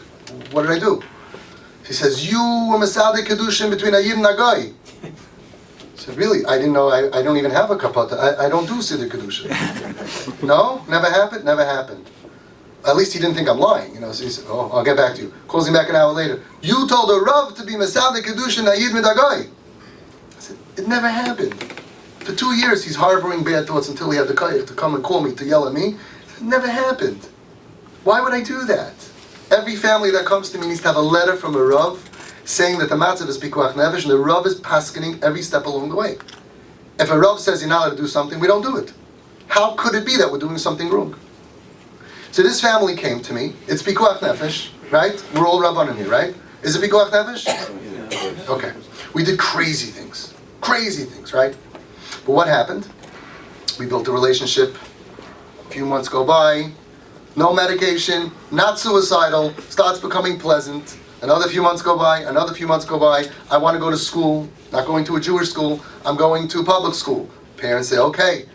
what did I do? He says, you were Masada Kedushin between a Yid and a Goy. I said, really? I didn't know, I don't even have a kapata. I don't do Siddur Kedushin. No? Never happened? Never happened. At least he didn't think I'm lying, so he said, oh, I'll get back to you. Calls him back an hour later. You told a Rav to be Masada Kedushin a Yid and a Goy. I said, it never happened. For 2 years he's harboring bad thoughts until he had the koyach to come and call me, to yell at me. It never happened. Why would I do that? Every family that comes to me needs to have a letter from a Rav saying that the matzav is pikuach nefesh, and the Rav is paskening every step along the way. If a Rav says you're not allowed to do something, we don't do it. How could it be that we're doing something wrong? So this family came to me. It's pikuach nefesh, right? We're all Rabbanim here, right? Is it pikuach nefesh? Okay. We did crazy things, right? But what happened? We built a relationship. A few months go by. No medication, not suicidal, starts becoming pleasant. Another few months go by, I want to go to school, not going to a Jewish school, I'm going to a public school. Parents say, okay.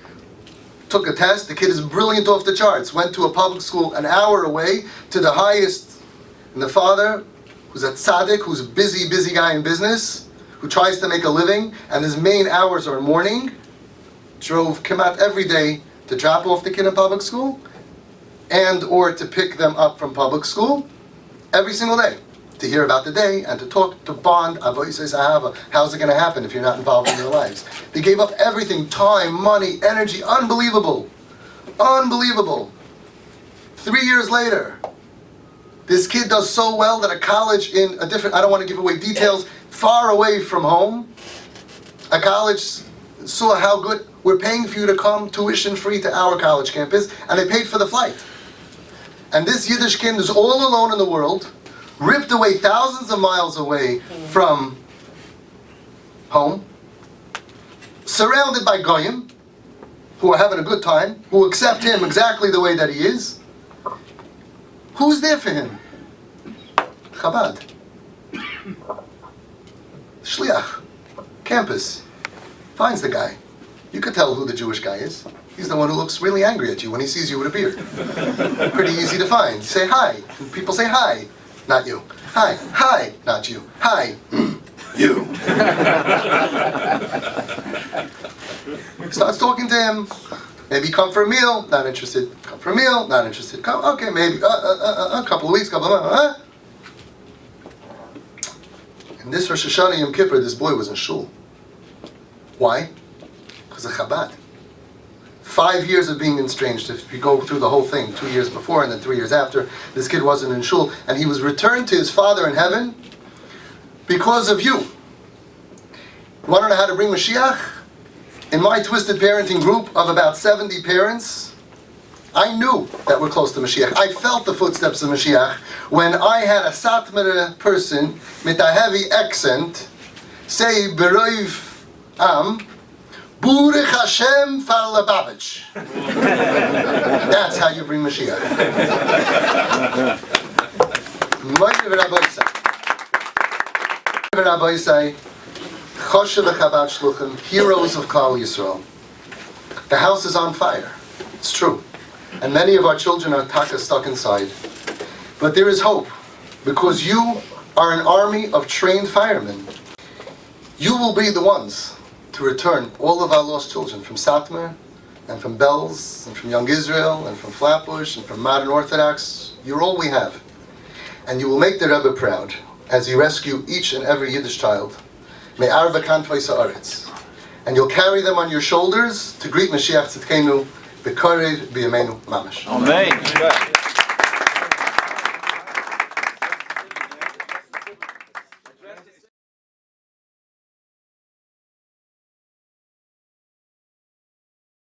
Took a test, the kid is brilliant off the charts, went to a public school an hour away to the highest. And the father, who's a tzaddik, who's a busy guy in business, who tries to make a living, and his main hours are morning, drove Kimat every day to drop off the kid in public school, and or to pick them up from public school every single day, to hear about the day and to talk, to bond. How's it going to happen if you're not involved in their lives? They gave up everything, time, money, energy, unbelievable. 3 years later, this kid does so well that a college in a different, I don't want to give away details, far away from home, a college saw how good, we're paying for you to come tuition free to our college campus, and they paid for the flight. And this Yiddish kid is all alone in the world, ripped away thousands of miles away from home, surrounded by goyim, who are having a good time, who accept him exactly the way that he is. Who's there for him? Chabad. Shliach. Campus. Finds the guy. You could tell who the Jewish guy is. He's the one who looks really angry at you when he sees you with a beard. Pretty easy to find. You say hi. And people say hi. Not you. Hi. Not you. Hi. You. Starts talking to him. Maybe come for a meal. Not interested. Come for a meal. Not interested. Come. Okay, maybe a couple of weeks. And this Rosh Hashanah Yom Kippur, this boy was in shul. Why? Because of Chabad. 5 years of being estranged. If you go through the whole thing, 2 years before and then 3 years after, this kid wasn't in shul, and he was returned to his father in heaven because of you. You want to know how to bring Mashiach? In my twisted parenting group of about 70 parents, I knew that we're close to Mashiach. I felt the footsteps of Mashiach when I had a Satmar person with a heavy accent say, Beroiv Am, Burech Hashem Far Lubavitch. That's how you bring Mashiach. Chabad Shluchim, heroes of Klal Yisrael. The house is on fire. It's true. And many of our children are stuck inside. But there is hope, because you are an army of trained firemen. You will be the ones to return all of our lost children from Satmar, and from Bells, and from Young Israel, and from Flatbush, and from Modern Orthodox. You're all we have. And you will make the Rebbe proud as you rescue each and every Yiddish child. Me'ar b'kantvei sa'aretz. And you'll carry them on your shoulders to greet Mashiach Tzidkenu b'korev b'yameinu mamash. Amen.